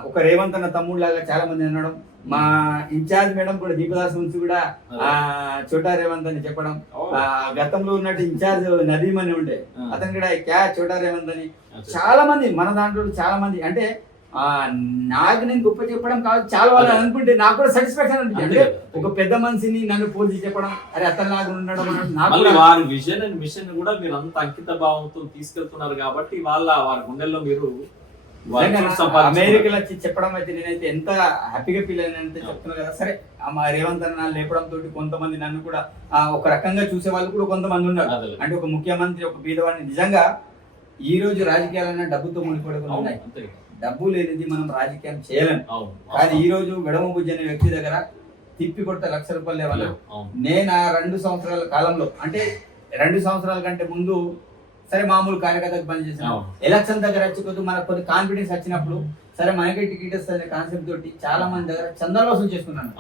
ఒక రేవంత్ అన్న తమ్ముడు లాగా చాలా మంది అనడం, మా ఇన్ఛార్జ్ మేడం కూడా దీపదాస్ నుంచి కూడా చోటా రేవంత్ అని చెప్పడం, గతంలో ఉన్నట్టు ఇన్ఛార్జ్ నదీమ్ అని ఉండే అతను కూడా క్యా చోటా రేవంత్ అని చాలా మంది మన దాంట్లో చాలా మంది. అంటే నాకు నేను గొప్ప చెప్పడం కాదు, చాలా వాళ్ళు అనుకుంటే నాకు కూడా సాటిస్ఫాక్షన్ అనిపించింది. అంటే ఒక పెద్ద మనిషిని నన్ను పోల్చి చెప్పడం, అరే అతను లాగా ఉండడం నాకు మళ్ళీ వారి విజన్ అండ్ మిషన్ కూడా మీరు అంత అంకిత భావంతో తీసుకెళ్తున్నారు కాబట్టి వారి గుండెల్లో మీరు అమెరికాలో వచ్చి చెప్పడం అయితే నేనైతే ఎంత హ్యాపీగా ఫీల్ అయినంటే చెప్తున్నా కదా. సరే మా రేవంత్ అన్న లేపడం తోటి కొంతమంది నన్ను కూడా ఒక రకంగా చూసే వాళ్ళు కూడా కొంతమంది ఉన్నారు. అంటే ఒక ముఖ్యమంత్రి ఒక బీదవాడిని నిజంగా ఈ రోజు రాజకీయాలన్నా డబ్బుతో ముడిపడుకుని ఉన్నాయి. డబ్బు లేనిది మనం రాజకీయం చేయలేము. కానీ ఈ రోజు వెడమ బుజ్జి అనే వ్యక్తి దగ్గర తిప్పి కొడితే ₹1,00,000 లేవాలి. నేను ఆ 2 సంవత్సరాల కాలంలో, అంటే 2 సంవత్సరాల కంటే ముందు సరే మామూలు కార్యకర్తకు పనిచేసాను. ఎలక్షన్ దగ్గర వచ్చి కొద్దిగా మనకు కొద్ది కాన్ఫిడెన్స్ వచ్చినప్పుడు సరే మనకి టికెట్ వస్తుంది కాన్సెప్ట్ తోటి చాలా మంది దగ్గర చందాలు వసూలు చేసుకున్నాను.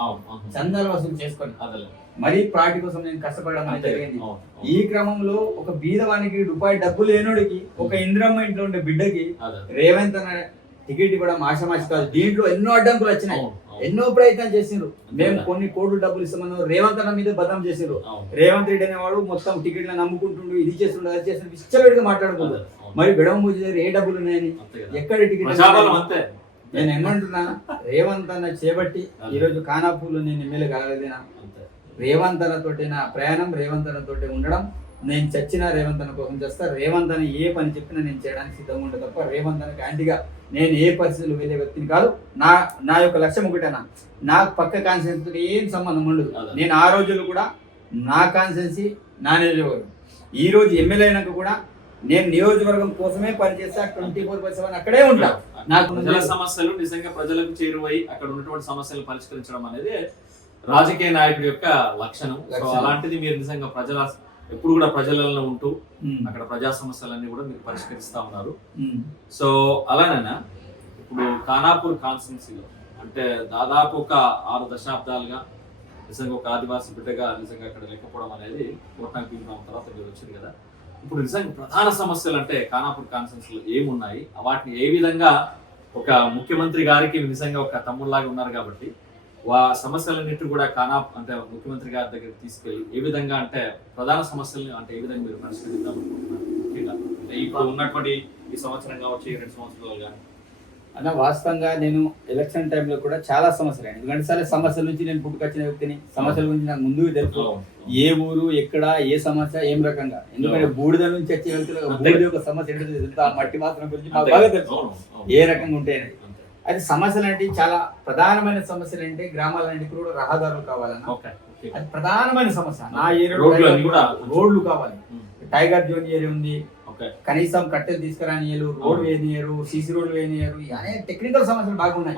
చందాలు వసూలు చేసుకొని మరి పార్టీ కోసం నేను కష్టపడడం అనేది జరిగింది. ఈ క్రమంలో ఒక బీదవానికి రూపాయి డబ్బు లేనోడికి, ఒక ఇంద్రమ్మ ఇంట్లో ఉండే బిడ్డకి రేవంత్ అన్న టికెట్ ఇవ్వడం ఆషామాషి కాదు. దీంట్లో ఎన్నో అడ్డంకులు వచ్చినాయి, ఎన్నో ప్రయత్నం చేసిండ్రు. మేము కొన్ని కోట్లు డబ్బులు ఇస్తామని రేవంత్ అన్న మీద బదనాం చేసిండ్రు. రేవంత్ రెడ్డి అనేవాడు మొత్తం టికెట్లను నమ్ముకుంటుండు, ఇది చేస్తుండు అది చేస్తుండు విచ్చలవిడిగా మాట్లాడుకుంటారు. మరి బెడమూజీ దగ్గర ఏ డబ్బులు ఉన్నాయని, ఎక్కడ టికెట్. నేను ఏమంటున్నా, రేవంత్ అన్న చేపట్టి ఈరోజు ఖానాపూర్లో నేను ఎమ్మెల్యే కాగలిగిన రేవంత్ అన్న తోటి నా ప్రయాణం, రేవంత్ అన్న తోటి ఉండడం. నేను చచ్చినా రేవంత్ అన్న కోసం చేస్తా. రేవంత్ అన్న ఏ పని చెప్పినా నేను చేయడానికి సిద్ధంగా ఉంటా తప్ప రేవంత్ అన్నకి యాంటీగా నేను ఏ పరిస్థితులు వెళ్ళే వ్యక్తిని కాదు. నా యొక్క లక్ష్యం ఒకటేనా, నాకు పక్క కాన్స్టిట్యూన్సీతో ఏం సంబంధం ఉండదు. నేను ఆ రోజులు కూడా నా కాన్స్టిట్యూన్సీ నా నియోజకవర్గం, ఈ రోజు ఎమ్మెల్యే అయినాక కూడా నేను నియోజకవర్గం కోసమే పనిచేస్తా. 24/7 అక్కడే ఉంటా. నాకు ప్రజల సమస్యలు నిజంగా ప్రజలకు చేరువై అక్కడ ఉన్నటువంటి సమస్యలు పరిష్కరించడం అనేది రాజకీయ నాయకుడి యొక్క లక్షణం. సో అలాంటిది మీరు నిజంగా ఎప్పుడు కూడా ప్రజలలో ఉంటూ అక్కడ ప్రజా సమస్యలన్నీ కూడా మీరు పరిష్కరిస్తా ఉన్నారు. సో అలానేనా ఇప్పుడు ఖానాపూర్ కాన్స్టిట్యున్సీలో అంటే దాదాపు ఒక 6 దశాబ్దాలుగా నిజంగా ఒక ఆదివాసీ బిడ్డగా నిజంగా అక్కడ లేకపోవడం అనేది కోటానికి దిగిన తర్వాత మీరు వచ్చింది కదా. ఇప్పుడు నిజంగా ప్రధాన సమస్యలు అంటే ఖానాపూర్ కాన్స్టిట్యున్సీలో ఏమున్నాయి, వాటిని ఏ విధంగా ఒక ముఖ్యమంత్రి గారికి నిజంగా ఒక తమ్ముళ్ళలాగా ఉన్నారు కాబట్టి సమస్యలన్నిటి కూడా అంటే ముఖ్యమంత్రి గారి దగ్గరికి తీసుకెళ్ళి ఏ విధంగా అంటే ప్రధాన సమస్యలను అంటే ఏ విధంగా మీరు పరిష్కరిద్దాం అనుకుంటున్నారు ఇప్పుడు ఉన్నటువంటి ఈ సంవత్సరం కావచ్చు, ఈ 2 సంవత్సరాలు కానీ? అన్న వాస్తవంగా నేను ఎలక్షన్ టైంలో కూడా చాలా సమస్యలు, ఎందుకంటే సరే సమస్యల నుంచి నేను పుట్టుకొచ్చిన వ్యక్తిని, సమస్యల గురించి నాకు ముందుకు తెలుసు. ఏ ఊరు ఎక్కడ ఏ సమస్య ఏం రకంగా, ఎందుకంటే బూడిద నుంచి వచ్చే వ్యక్తులు బూడిద యొక్క సమస్య ఏంటో తెలుసు, ఆ మట్టి మాత్రం గురించి మాకు బాగా తెలుసు ఏ రకంగా ఉంటాయని. అయితే సమస్యలు అంటే చాలా ప్రధానమైన సమస్యలు అంటే గ్రామాలన్నింటికి కూడా రహదారులు కావాలన్న, అది ప్రధానమైన సమస్య. నా ఏరియా రోడ్లు కావాలి. టైగర్ జోన్ ఏరియా ఉంది, కనీసం కట్టెలు తీసుకురాని రోడ్డు వేయనియరు, సీసీ రోడ్లు వేయనియరు, అనేక టెక్నికల్ సమస్యలు బాగున్నాయి.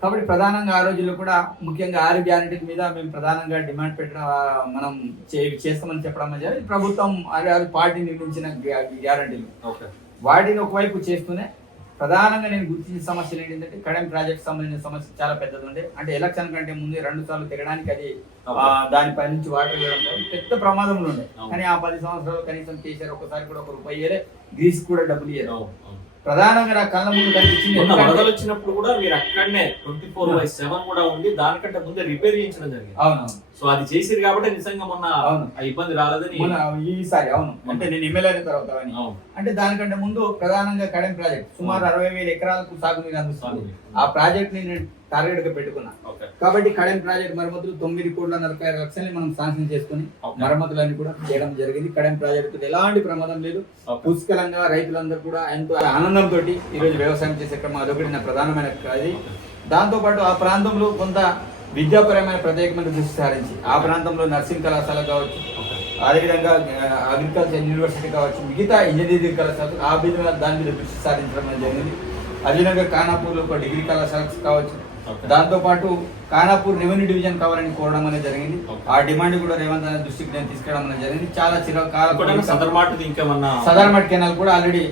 కాబట్టి ప్రధానంగా ఆ రోజుల్లో కూడా ముఖ్యంగా 6 గ్యారెంటీల మీద మేము ప్రధానంగా డిమాండ్ పెట్టడం, మనం చేస్తామని చెప్పడం అనేది ప్రభుత్వం 6 పార్టీ నిర్మించిన గ్యారెంటీలు. వాటిని ఒకవైపు చేస్తూనే ప్రధానంగా నేను గుర్తించిన సమస్యలు ఏంటంటే కడెం ప్రాజెక్ట్ సంబంధించిన సమస్య చాలా పెద్దది ఉండే. అంటే ఎలక్షన్ కంటే ముందు 2 సార్లు తిరగడానికి అది దానిపై నుంచి వాటర్ వేయడం పెద్ద ప్రమాదంలో ఉండే. కానీ ఆ 10 సంవత్సరాలు కనీసం కేసీఆర్ ఒకసారి కూడా ₹1 గ్రీస్ కూడా డబ్బులు ఇయ్యారు. ప్రధానంగా నా కళ్ళ ముందు కనిపించింది వరదలు వచ్చినప్పుడు కూడా మీరు అక్కడనే 24/7 కూడా ఉండి దానికంటే ముందే రిపేర్ చేయించడం జరిగింది. అవును, సో అది చేసిరు కాబట్టి నిజంగా మొన్న ఇబ్బంది రాలేదని ఈసారి. అవును, అంటే నేను ఎమ్మెల్యే అయిన తర్వాత అంటే దానికంటే ముందు ప్రధానంగా కడెం ప్రాజెక్ట్ సుమారు 60,000 ఎకరాలకు సాగునీరు అందిస్తుంది. ఆ ప్రాజెక్ట్ ని నేను టార్గెట్ గా పెట్టుకున్నా. కాబట్టి కడెం ప్రాజెక్ట్ మరమ్మతులు 9,46,00,000 మనం శాంక్షన్ చేసుకుని మరమ్మతులన్నీ కూడా చేయడం జరిగింది. కడెం ప్రాజెక్టు ఎలాంటి ప్రమాదం లేదు. పుష్కలంగా రైతులందరూ కూడా ఎంతో ఆనందంతో ఈ రోజు వ్యవసాయం చేసే క్రమం అదొకటి నా ప్రధానమైన అది. దాంతో పాటు ఆ ప్రాంతంలో కొంత విద్యాపరమైన ప్రత్యేకమైన దృష్టి సారించి ఆ ప్రాంతంలో నర్సింగ్ కళాశాల కావచ్చు, అదేవిధంగా అగ్రికల్చర్ యూనివర్సిటీ కావచ్చు, మిగతా ఇంజనీరింగ్ కళాశాల ఆ విధంగా దాని మీద దృష్టి సారించడం జరిగింది. అదేవిధంగా ఖానాపూర్లో ఒక డిగ్రీ కళాశాల కావచ్చు, దాంతో పాటు ఖానాపూర్ రెవెన్యూ డివిజన్ కావాలని కోరడం అనేది జరిగింది. ఆ డిమాండ్ కూడా రేవంత్ అనే దృష్టికి నేను తీసుకెళ్ళడం అనేది జరిగింది. చాలా సదర్మట్ కెనాల్ కూడా ఆల్రెడీ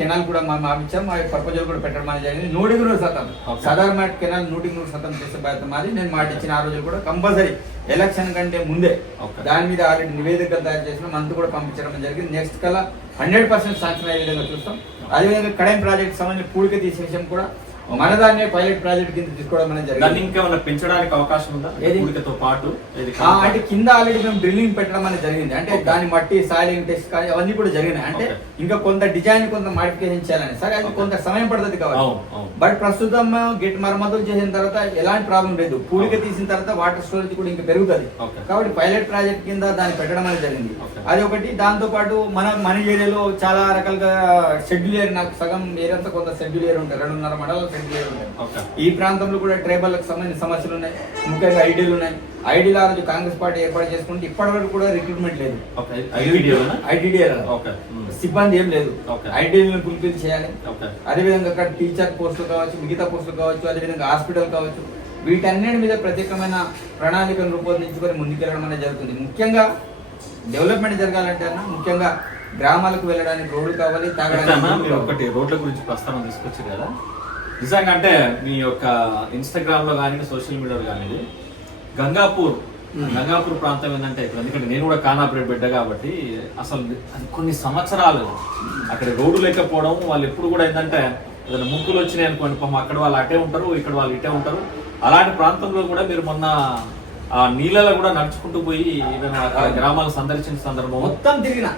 కెనాల్ కూడా మనం ఆపించాం. ఆ ప్రపోజల్ కూడా పెట్టడం అనేది జరిగింది. 100% సదర్మట్ కెనాల్ 100% చేసే బాధ్యత మాది. నేను మాట ఇచ్చిన ఆ రోజులు కూడా కంపల్సరీ ఎలక్షన్ కంటే ముందే దాని మీద ఆల్రెడీ నివేదికలు తయారు చేసిన మంత్ కూడా పంపించడం జరిగింది. నెక్స్ట్ కల్లా 100% శాంక్షన్ అయ్యే విధంగా చూస్తాం. అదేవిధంగా కడెం ప్రాజెక్ట్ సంబంధించిన పూడిక తీసే విషయం కూడా మనదాన్నే పైలట్ ప్రాజెక్ట్ కింద తీసుకోవడం అనేది జరిగింది. ఇంకా పెంచడానికి అవకాశం ఉందా పూడికతో పాటు? అంటే కింద ఆల్రెడీ మేము డ్రిల్లింగ్ పెట్టడం అనేది జరిగింది. అంటే దాని మట్టి సాయిలింగ్ టెస్ట్ కానీ అవన్నీ కూడా జరిగినాయి. అంటే ఇంకా కొంత డిజైన్ కొంత మాడిఫికేషన్ చేయాలని సరే అది కొంత సమయం పడుతుంది కావాలి. బట్ ప్రస్తుతం గేట్ మరమ్మతులు చేసిన తర్వాత ఎలాంటి ప్రాబ్లం లేదు. పూడిక తీసిన తర్వాత వాటర్ స్టోరేజ్ కూడా ఇంకా పెరుగుతుంది. కాబట్టి పైలట్ ప్రాజెక్ట్ కింద దాన్ని పెట్టడం అనేది జరిగింది. అది ఒకటి. దాంతో పాటు మన ఏరియాలో చాలా రకాలుగా షెడ్యూల్ ఏరియా, నాకు సగం ఏరియా అంతా కొంత షెడ్యూల్ ఏరియా ఉంటాయి. 2.5 మండలాలు షెడ్యూల్ ఏరియా ఉంటాయి. ఈ ప్రాంతంలో కూడా ట్రైబల్కి సంబంధించిన సమస్యలు ఉన్నాయి. ముఖ్యంగా ఐడీలు ఉన్నాయి. ఐడీలు ఆ రోజు కాంగ్రెస్ పార్టీ ఏర్పాటు చేసుకుంటే ఇప్పటి వరకు కూడా రిక్రూట్మెంట్ లేదు. సిబ్బంది ఏం లేదు. ఐడీలను ఫుల్ఫిల్ చేయాలి. అదేవిధంగా అక్కడ టీచర్ పోస్టులు కావచ్చు, మిగతా పోస్టులు కావచ్చు, అదేవిధంగా హాస్పిటల్ కావచ్చు, వీటన్నిటి మీద ప్రత్యేకమైన ప్రణాళికను రూపొందించుకొని ముందుకెళ్ళడం అనేది జరుగుతుంది. ముఖ్యంగా డెవలప్మెంట్ జరగాలంటే అన్న ముఖ్యంగా గ్రామాలకు వెళ్ళడానికి రోడ్లు కావాలి, తాగడానికి. ఒకటి రోడ్ల గురించి ప్రస్తావన తీసుకొచ్చారు కదా, నిజంగా అంటే మీ యొక్క ఇన్స్టాగ్రామ్ లో కానీ సోషల్ మీడియాలో కానీ గంగాపూర్ ప్రాంతం ఏంటంటే ఇప్పుడు, ఎందుకంటే నేను కూడా ఖానాపూర్ బిడ్డ కాబట్టి అసలు కొన్ని సంవత్సరాలు అక్కడ రోడ్డు లేకపోవడం, వాళ్ళు ఎప్పుడు కూడా ఏంటంటే ఏదైనా ముక్కులు వచ్చినాయి అనుకోండి, అక్కడ వాళ్ళు అటే ఉంటారు, ఇక్కడ వాళ్ళు ఇటే ఉంటారు. అలాంటి ప్రాంతంలో కూడా మీరు మొన్న ఆ నీళ్ళలో కూడా నడుచుకుంటూ పోయి గ్రామాలు సందర్శించిన సందర్భం మొత్తం తిరిగిన.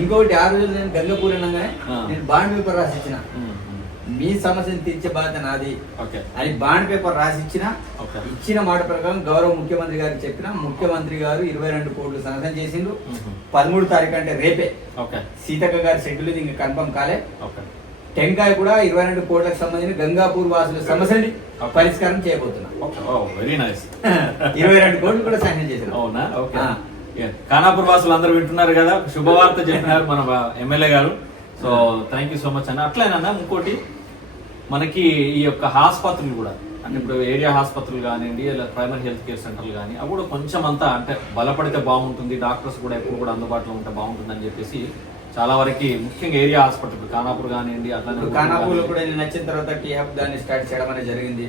ఇంకోటి ఆ రోజు నేను గంగపూర్ అనగానే నేను బాండ్ పేపర్ రాసి ఇచ్చిన, మీ సమస్యను తీర్చే బాధ్యత నాది అని బాండ్ పేపర్ రాసి ఇచ్చిన మాట ప్రకారం గౌరవ ముఖ్యమంత్రి గారికి చెప్పిన. ముఖ్యమంత్రి గారు 22 కోట్లు శాంక్షన్ చేసిండు. 13 తారీఖు అంటే రేపే సీతక్క గారి షెడ్యూల్ ఇంకా కన్ఫర్మ్ కాలే. టెంకాయ కూడా 22 కోట్లకు సంబంధించిన గంగాపూర్ వాసుల సమస్యని పరిష్కారం చేయబోతున్నా. 22 కోట్లు కూడా శాంక్షన్ చేశారు. అవునా? ఖానాపూర్ వాసులు అందరూ వింటున్నారు కదా, శుభవార్త చెప్పినారు మన ఎమ్మెల్యే గారు. So thank you so much అన్న. అట్లేనన్నా ఇంకోటి మనకి ఈ యొక్క ఆసుపత్రులు కూడా, అంటే ఇప్పుడు ఏరియా ఆసుపత్రులు కానివ్వండి, లేదా ప్రైమరీ హెల్త్ కేర్ సెంటర్లు కానీ, అవి కూడా కొంచెం అంతా అంటే బలపడితే బాగుంటుంది, డాక్టర్స్ కూడా ఎప్పుడు కూడా అందుబాటులో ఉంటే బాగుంటుంది అని చెప్పేసి చాలా వరకు ముఖ్యంగా ఏరియా హాస్పిటల్ ఖానాపూర్ కానివ్వండి, అట్లా ఖానాపూర్ లో కూడా నేను నచ్చిన తర్వాత టీ హబ్ దాన్ని స్టార్ట్ చేయడం అనేది జరిగింది.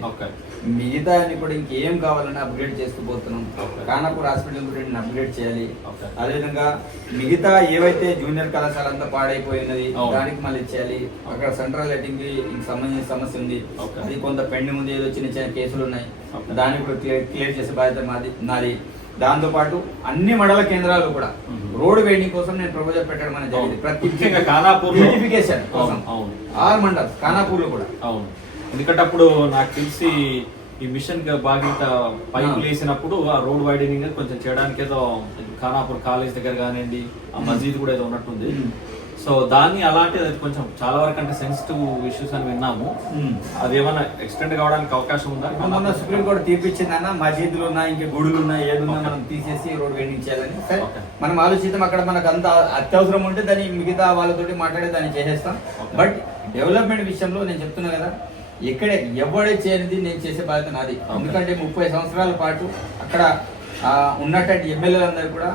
మిగతా కూడా ఇంకేం కావాలని అప్గ్రేడ్ చేస్తూ పోతున్నాం. ఖానాపూర్ హాస్పిటల్ కూడా నేను అప్గ్రేడ్ చేయాలి. అదేవిధంగా మిగతా ఏవైతే జూనియర్ కళాశాల అంతా పాడైపోయినది దానికి మళ్ళీ చేయాలి. అక్కడ సెంట్రల్ లైటింగ్ కి సంబంధించిన సమస్య ఉంది, అది కొంత పెండింగ్ ఉంది. ఏదో చిన్న చిన్న కేసులు ఉన్నాయి, దాన్ని కూడా క్లియర్ చేసే బాధ్యత నాది. దాంతో పాటు అన్ని మండల కేంద్రాలు కూడా రోడ్ వెయిటింగ్ కోసం నేను ప్రపోజల్ పెట్టడం అనేది జరిగింది. ప్రతి బ్యూటిఫికేషన్ కోసం 6 మండల్స్ ఖానాపూర్ లో కూడా. అవును, ఎందుకంటే అప్పుడు నాకు తెలిసి ఈ మిషన్ బాధ్యత పైపులు వేసినప్పుడు ఆ రోడ్ వైడనింగ్ కొంచెం చేయడానికి ఏదో ఖానాపూర్ కాలేజ్ దగ్గర కానివ్వండి, ఆ మసీద్ కూడా ఏదో ఉన్నట్టుంది. సో దాన్ని అలాంటి కొంచెం చాలా వరకు అంటే సెన్సిటివ్ ఇష్యూస్ అని విన్నాము. అది ఏమైనా ఎక్స్టెండ్ కావడానికి అవకాశం ఉందా? మొన్న సుప్రీంకోర్టు తీర్పిచ్చిందన్న, మసీదులు ఉన్నాయి, ఇంకా గుడులు ఉన్నాయి, ఏదున్నా మనం తీసేసి రోడ్ వెయిటింగ్ చేయాలని. సరే మనం ఆలోచిద్దాం. అక్కడ మనకు అంత అత్యవసరం ఉంటే దాన్ని మిగతా వాళ్ళతోటి మాట్లాడి దాన్ని చేసేస్తాం. బట్ డెవలప్మెంట్ విషయంలో నేను చెప్తున్నా కదా, ఎక్కడే ఎవడే చేయనిది నేను చేసే బాధ్యత నాది. ఎందుకంటే 30 సంవత్సరాల పాటు అక్కడ ఉన్నటువంటి ఎమ్మెల్యేలందరూ కూడా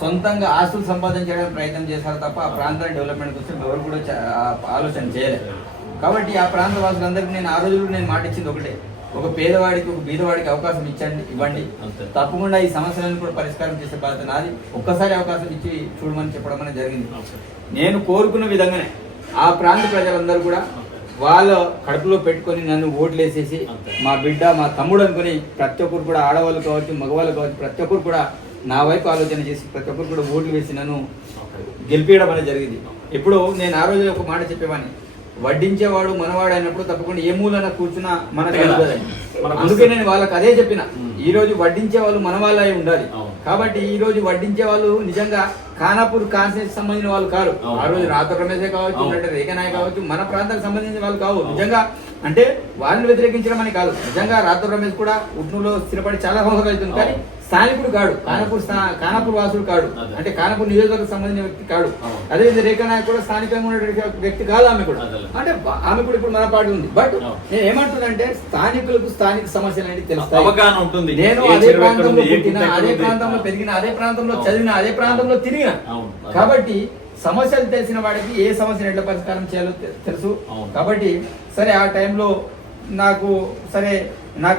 సొంతంగా ఆస్తులు సంపాదించడానికి ప్రయత్నం చేశారు తప్ప ఆ ప్రాంతాల డెవలప్మెంట్ కోసం ఎవరు కూడా ఆలోచన చేయలేదు. కాబట్టి ఆ ప్రాంత వాసులందరికీ నేను ఆ రోజుల్లో నేను మాట ఇచ్చింది ఒకటే, ఒక పేదవాడికి ఒక బీదవాడికి అవకాశం ఇవ్వండి, తప్పకుండా ఈ సమస్యలను కూడా పరిష్కారం చేసే బాధ్యత నాది. ఒక్కసారి అవకాశం ఇచ్చి చూడమని చెప్పడం అనేది జరిగింది. నేను కోరుకున్న విధంగానే ఆ ప్రాంత ప్రజలందరూ కూడా వాళ్ళ కడుపులో పెట్టుకొని నన్ను ఓట్లు వేసేసి మా బిడ్డ మా తమ్ముడు అనుకుని ప్రతి ఒక్కరు కూడా, ఆడవాళ్ళు కావచ్చు మగవాళ్ళు కావచ్చు, ప్రతి ఒక్కరు కూడా నా వైపు ఆలోచన చేసి ప్రతి ఒక్కరు కూడా ఓట్లు వేసి నన్ను గెలిపించడం అనేది జరిగింది. ఇప్పుడు నేను ఆ రోజు ఒక మాట చెప్పేవాడిని, వడ్డించేవాడు మనవాడు అయినప్పుడు తప్పకుండా ఏ మూలన కూర్చున్నా మనకు అందుకే నేను వాళ్ళకి అదే చెప్పిన. ఈ రోజు వడ్డించే వాళ్ళు మన వాళ్ళే ఉండాలి. కాబట్టి ఈ రోజు వడ్డించే వాళ్ళు నిజంగా ఖానాపూర్ కాన్స్టిట్యూన్సీ సంబంధించిన వాళ్ళు కాదు. ఆ రోజు రాత రమేషే కావచ్చు, రేఖనాయ్ కావచ్చు, మన ప్రాంతానికి సంబంధించిన వాళ్ళు కావు. నిజంగా అంటే వాళ్ళని వ్యతిరేకించడం అని కాదు, నిజంగా రాత రమేష్ కూడా ఉట్నూరులో స్థిరపడి చాలా సంవత్సరాలు అవుతుంది. కానీ స్థానికుడు కాడు, ఖానాపూర్ వాసుడు కాడు, అదే. అంటే ఖానాపూర్ నియోజకవర్గం సంబంధించిన వ్యక్తి కాడు. అవును. అదేవిధంగా రేఖా నాయక్ కూడా స్థానికంగా ఉన్నటువంటి వ్యక్తి కాదు ఆమె కూడా. అదే. అంటే ఆమె కూడా ఇప్పుడు మన పార్టీ ఉంది. బట్ అవును. నేను ఏమంటున్నానంటే స్థానికులకు స్థానిక సమస్యలు అనేది తెలుస్తాయి. అవగాహన ఉంటుంది. నేను ఏ అదే చెరువు ఎక్కడ ప్రాంతంలో ఉంది, ఏ పుట్టిన, గుట్ట ఎక్కడ అదే ఉంది. ప్రాంతంలో పెరిగిన, అదే ప్రాంతంలో అవును. చదివిన, అదే ప్రాంతంలో తిరిగిన. అవును. అదే. కాబట్టి సమస్యలు తెలిసిన వాడికి ఏ సమస్యను ఎట్లా పరిష్కారం చేయాలో తెలుసు. అవును. కాబట్టి సరే ఆ టైంలో నాకు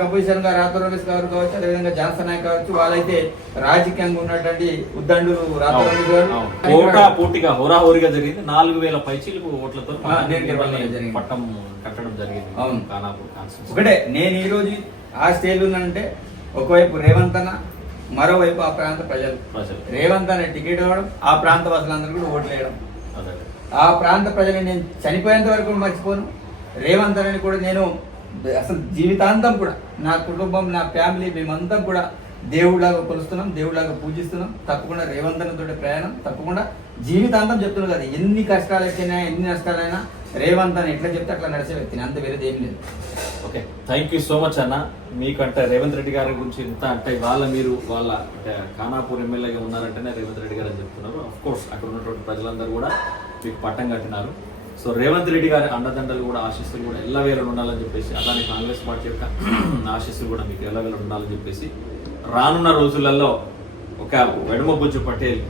అపోజిషన్ గా రాథోర్ రమేష్ గారు కావచ్చు, అదేవిధంగా జాన్సన్ నాయక్ కావచ్చు, వాళ్ళైతే రాజకీయంగా ఉన్నటువంటి ఉద్దండులు రాథోర్ రమేష్ గారు కోటా పూర్తిగా హోరాహోరీగా జరిగింది. 4000 పైచీలకు ఓట్లతో జరిగింది. పట్టం కట్టడం జరిగింది. అవును. ఖానాపూర్ కాన్స్టిట్యూన్సీ. ఒకటే నేను ఈ రోజు ఆ స్టేజ్ ఉన్నానంటే ఒకవైపు రేవంత్ అన్న, మరోవైపు ఆ ప్రాంత ప్రజలు. రేవంత్ అనే టికెట్ ఇవ్వడం, ఆ ప్రాంత వాసులందరూ కూడా ఓట్లు వేయడం. అదే. ఆ ప్రాంత ప్రజలు నేను చనిపోయేంత వరకు కూడా మర్చిపోను. రేవంత్ అని కూడా నేను అసలు జీవితాంతం కూడా నా కుటుంబం, నా ఫ్యామిలీ, మేమంతా కూడా దేవుడిలాగా కొలుస్తున్నాం, దేవుడిలాగా పూజిస్తున్నాం. తప్పకుండా రేవంత్ తోటి ప్రయాణం తప్పకుండా జీవితాంతం చెప్తున్నాం కదా. ఎన్ని కష్టాలు వచ్చినా, ఎన్ని నష్టాలైనా రేవంత్ అని ఎట్లా చెప్తే అట్లా నడిచే వ్యక్తిని, అంత వేరేది ఏం లేదు. Okay, thank you so much అన్న. మీకంటే రేవంత్ రెడ్డి గారి గురించి ఇంత అంటే మీరు వాళ్ళ అంటే ఖానాపూర్ ఎమ్మెల్యేగా ఉన్నారంటేనే రేవంత్ రెడ్డి గారు అని చెప్తున్నారు. అఫ్ కోర్స్ అక్కడ ఉన్నటువంటి ప్రజలందరూ కూడా మీకు పట్టం కట్టినారు. సో రేవంత్ రెడ్డి గారి అండదండలు కూడా, ఆశీస్సులు కూడా ఎల్లవేళ ఉండాలని చెప్పేసి, అలానే కాంగ్రెస్ పార్టీ యొక్క ఆశీస్సులు కూడా మీకు ఎల్లవేళ ఉండాలని చెప్పేసి, రానున్న రోజులలో ఒక వెడమబుజ్జు పటేల్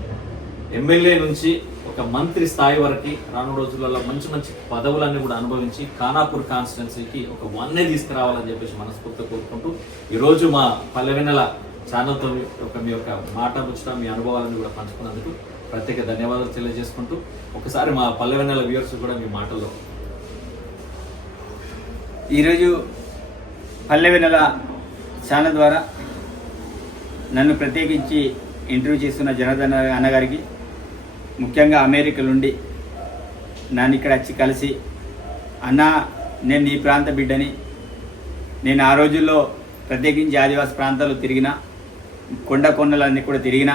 ఎమ్మెల్యే నుంచి ఒక మంత్రి స్థాయి వరకు రానున్న రోజులలో మంచి మంచి పదవులన్నీ కూడా అనుభవించి ఖానాపూర్ కాన్స్టిట్యున్సీకి ఒక వన్నే తీసుకురావాలని చెప్పేసి మనస్ఫూర్తిగా కోరుకుంటూ ఈరోజు మా పల్లెవెన్నెల ఛానల్తో మీ యొక్క మాట ముచ్చట, మీ అనుభవాలను కూడా పంచుకున్నందుకు ప్రత్యేక ధన్యవాదాలు తెలియజేసుకుంటూ ఒకసారి మా పల్లెవెన్నెల వ్యూవర్స్ కూడా మీ మాటల్లో. ఈరోజు పల్లెవెన్నెల ఛానల్ ద్వారా నన్ను ప్రత్యేకించి ఇంటర్వ్యూ చేస్తున్న జనార్దన్ అన్నగారికి, ముఖ్యంగా అమెరికా నుండి నన్ను ఇక్కడ వచ్చి కలిసి, అన్న నేను నీ ప్రాంత బిడ్డని, నేను ఆ రోజుల్లో ప్రత్యేకించి ఆదివాసి ప్రాంతాలు తిరిగిన, కొండలన్నీ కూడా తిరిగిన,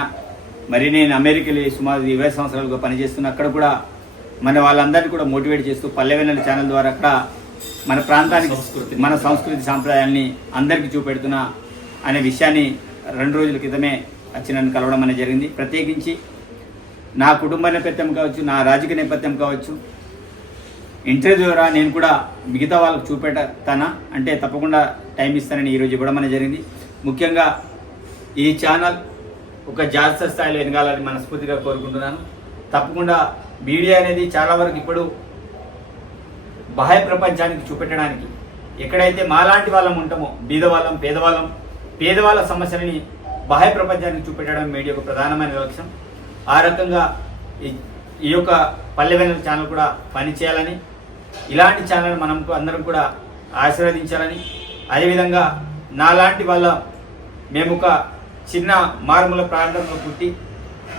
మరి నేను అమెరికాలో సుమారు 20 సంవత్సరాలుగా పనిచేస్తున్న, అక్కడ కూడా మన వాళ్ళందరినీ కూడా మోటివేట్ చేస్తూ పల్లెవెన్నెల ఛానల్ ద్వారా అక్కడ మన ప్రాంతానికి, మన సంస్కృతి సాంప్రదాయాల్ని అందరికీ చూపెడుతున్నా అనే విషయాన్ని 2 రోజుల క్రితమే వచ్చి నన్ను కలవడం అనేది జరిగింది. ప్రత్యేకించి నా కుటుంబ నేపథ్యం కావచ్చు, నా రాజకీయ నేపథ్యం కావచ్చు, ఇంటర్వ్యూ ద్వారా నేను కూడా మిగతా వాళ్ళకు చూపెడతానా అంటే తప్పకుండా టైం ఇస్తానని ఈరోజు ఇవ్వడం అనేది జరిగింది. ముఖ్యంగా ఈ ఛానల్ ఒక జాతీయ స్థాయిలో ఎదగాలని మనస్ఫూర్తిగా కోరుకుంటున్నాను. తప్పకుండా మీడియా అనేది చాలా వరకు ఇప్పుడు బాహ్య ప్రపంచానికి చూపెట్టడానికి, ఎక్కడైతే మాలాంటి వాళ్ళం ఉంటామో, బీదవాళ్ళం, పేదవాళ్ళ సమస్యలని బాహ్య ప్రపంచానికి చూపెట్టడం మీడియా ఒక ప్రధానమైన లక్ష్యం. ఆ రకంగా ఈ యొక్క పల్లెవెన్నెల ఛానల్ కూడా పనిచేయాలని, ఇలాంటి ఛానల్ మనం అందరం కూడా ఆశీర్వదించాలని, అదేవిధంగా నాలాంటి వాళ్ళ మేము ఒక చిన్న మారుమూల ప్రాంతంలో పుట్టి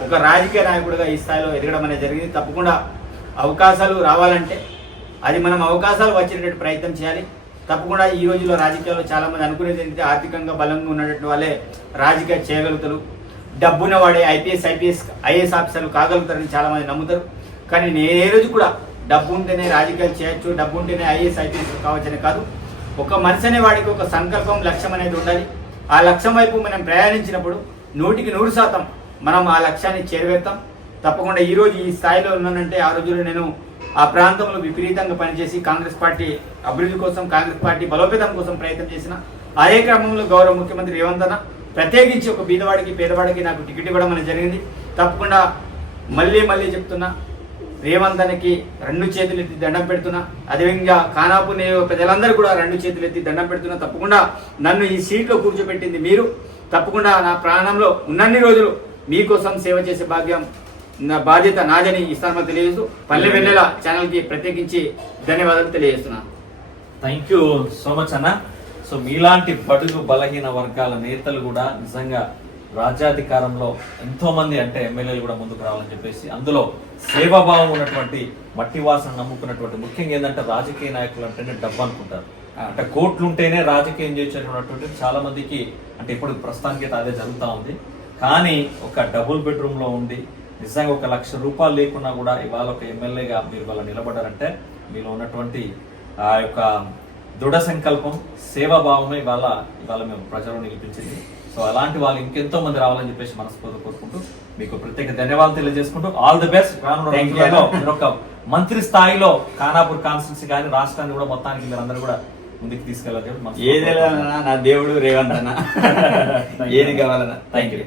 ఒక రాజకీయ నాయకుడిగా ఈ స్థాయిలో ఎదగడం అనేది జరిగింది. తప్పకుండా అవకాశాలు రావాలంటే అది మనం అవకాశాలు వచ్చేటట్టు ప్రయత్నం చేయాలి. తప్పకుండా ఈ రోజుల్లో రాజకీయాల్లో చాలామంది అనుకునేది ఏంటంటే ఆర్థికంగా బలంగా ఉన్నటువంటి వాళ్ళే రాజకీయం చేయగలుగుతారు, డబ్బున వాడే ఐఏఎస్ ఆఫీసర్లు కాగలుగుతారని చాలామంది నమ్ముతారు. కానీ నేను ఏ రోజు కూడా డబ్బు ఉంటేనే రాజకీయాలు చేయొచ్చు, డబ్బు ఉంటేనే ఐఏఎస్ కావచ్చని కాదు. ఒక మనిషి అనే వాడికి ఒక సంకల్పం, లక్ష్యం అనేది ఉండాలి. ఆ లక్ష్యం వైపు మనం ప్రయాణించినప్పుడు 100% మనం ఆ లక్ష్యాన్ని చేరవేస్తాం. తప్పకుండా ఈరోజు ఈ స్థాయిలో ఉన్నానంటే ఆ రోజుల్లో నేను ఆ ప్రాంతంలో విపరీతంగా పనిచేసి కాంగ్రెస్ పార్టీ అభివృద్ధి కోసం, కాంగ్రెస్ పార్టీ బలోపేతం కోసం ప్రయత్నం చేసిన, అదే క్రమంలో గౌరవ ముఖ్యమంత్రి రేవంత్ అన్న ప్రత్యేకించి ఒక బీదవాడికి, పేదవాడికి నాకు టికెట్ ఇవ్వడం అనేది జరిగింది. తప్పకుండా మళ్ళీ చెప్తున్నా, రేవంత్ అన్నకి 2 చేతులు ఎత్తి దండం పెడుతున్నా. అదేవిధంగా ఖానాపూర్ ప్రజలందరూ కూడా 2 చేతులు ఎత్తి దండం పెడుతున్నా. తప్పకుండా నన్ను ఈ సీట్లో కూర్చోబెట్టింది మీరు. తప్పకుండా నా ప్రాణంలో ఉన్నన్ని రోజులు మీకోసం సేవ చేసే భాగ్యం, నా బాధ్యత నాదని ఈ స్థానంలో తెలియజేస్తూ పల్లెవెన్నెల ఛానల్కి ప్రత్యేకించి ధన్యవాదాలు తెలియజేస్తున్నాను. థ్యాంక్ యూ సో మచ్ అన్న. సో మీలాంటి బడుగు బలహీన వర్గాల నేతలు కూడా నిజంగా రాజ్యాధికారంలో ఎంతో మంది అంటే ఎమ్మెల్యేలు కూడా ముందుకు రావాలని చెప్పేసి, అందులో సేవాభావం ఉన్నటువంటి, మట్టి వాసన నమ్ముకున్నటువంటి, ముఖ్యంగా ఏంటంటే రాజకీయ నాయకులు అంటేనే డబ్బు అనుకుంటారు. అంటే కోట్లు ఉంటేనే రాజకీయం చేయొచ్చినటువంటి చాలా మందికి అంటే ఇప్పుడు ప్రస్తుతానికి అదే జరుగుతూ ఉంది. కానీ ఒక డబుల్ బెడ్రూమ్లో ఉండి నిజంగా 1 లక్ష రూపాయలు లేకున్నా కూడా ఇవాళ ఒక ఎమ్మెల్యేగా మీరు వాళ్ళ నిలబడ్డారంటే మీలో ఉన్నటువంటి ఆ యొక్క దృఢ సంకల్పం, సేవాభావమే ఇవాళ మేము ప్రజలను నిలిపించింది. సో అలాంటి వాళ్ళు ఇంకెంతో మంది రావాలని చెప్పేసి మనస్ఫూర్తిగా కోరుకుంటూ మీకు ప్రత్యేక ధన్యవాదాలు తెలియజేసుకుంటూ ఆల్ ది బెస్ట్. రానున్న Thank you. రోజుల్లో మీరు ఒక మంత్రి స్థాయిలో ఖానాపూర్ కాన్స్టిట్యూన్సీ కానీ రాష్ట్రాన్ని కూడా మొత్తానికి మీరు అందరూ కూడా ముందుకు తీసుకెళ్ళాలి. ఏది నా దేవుడు రేవంత్ అన్న ఏది కావాలన్నా. Thank you.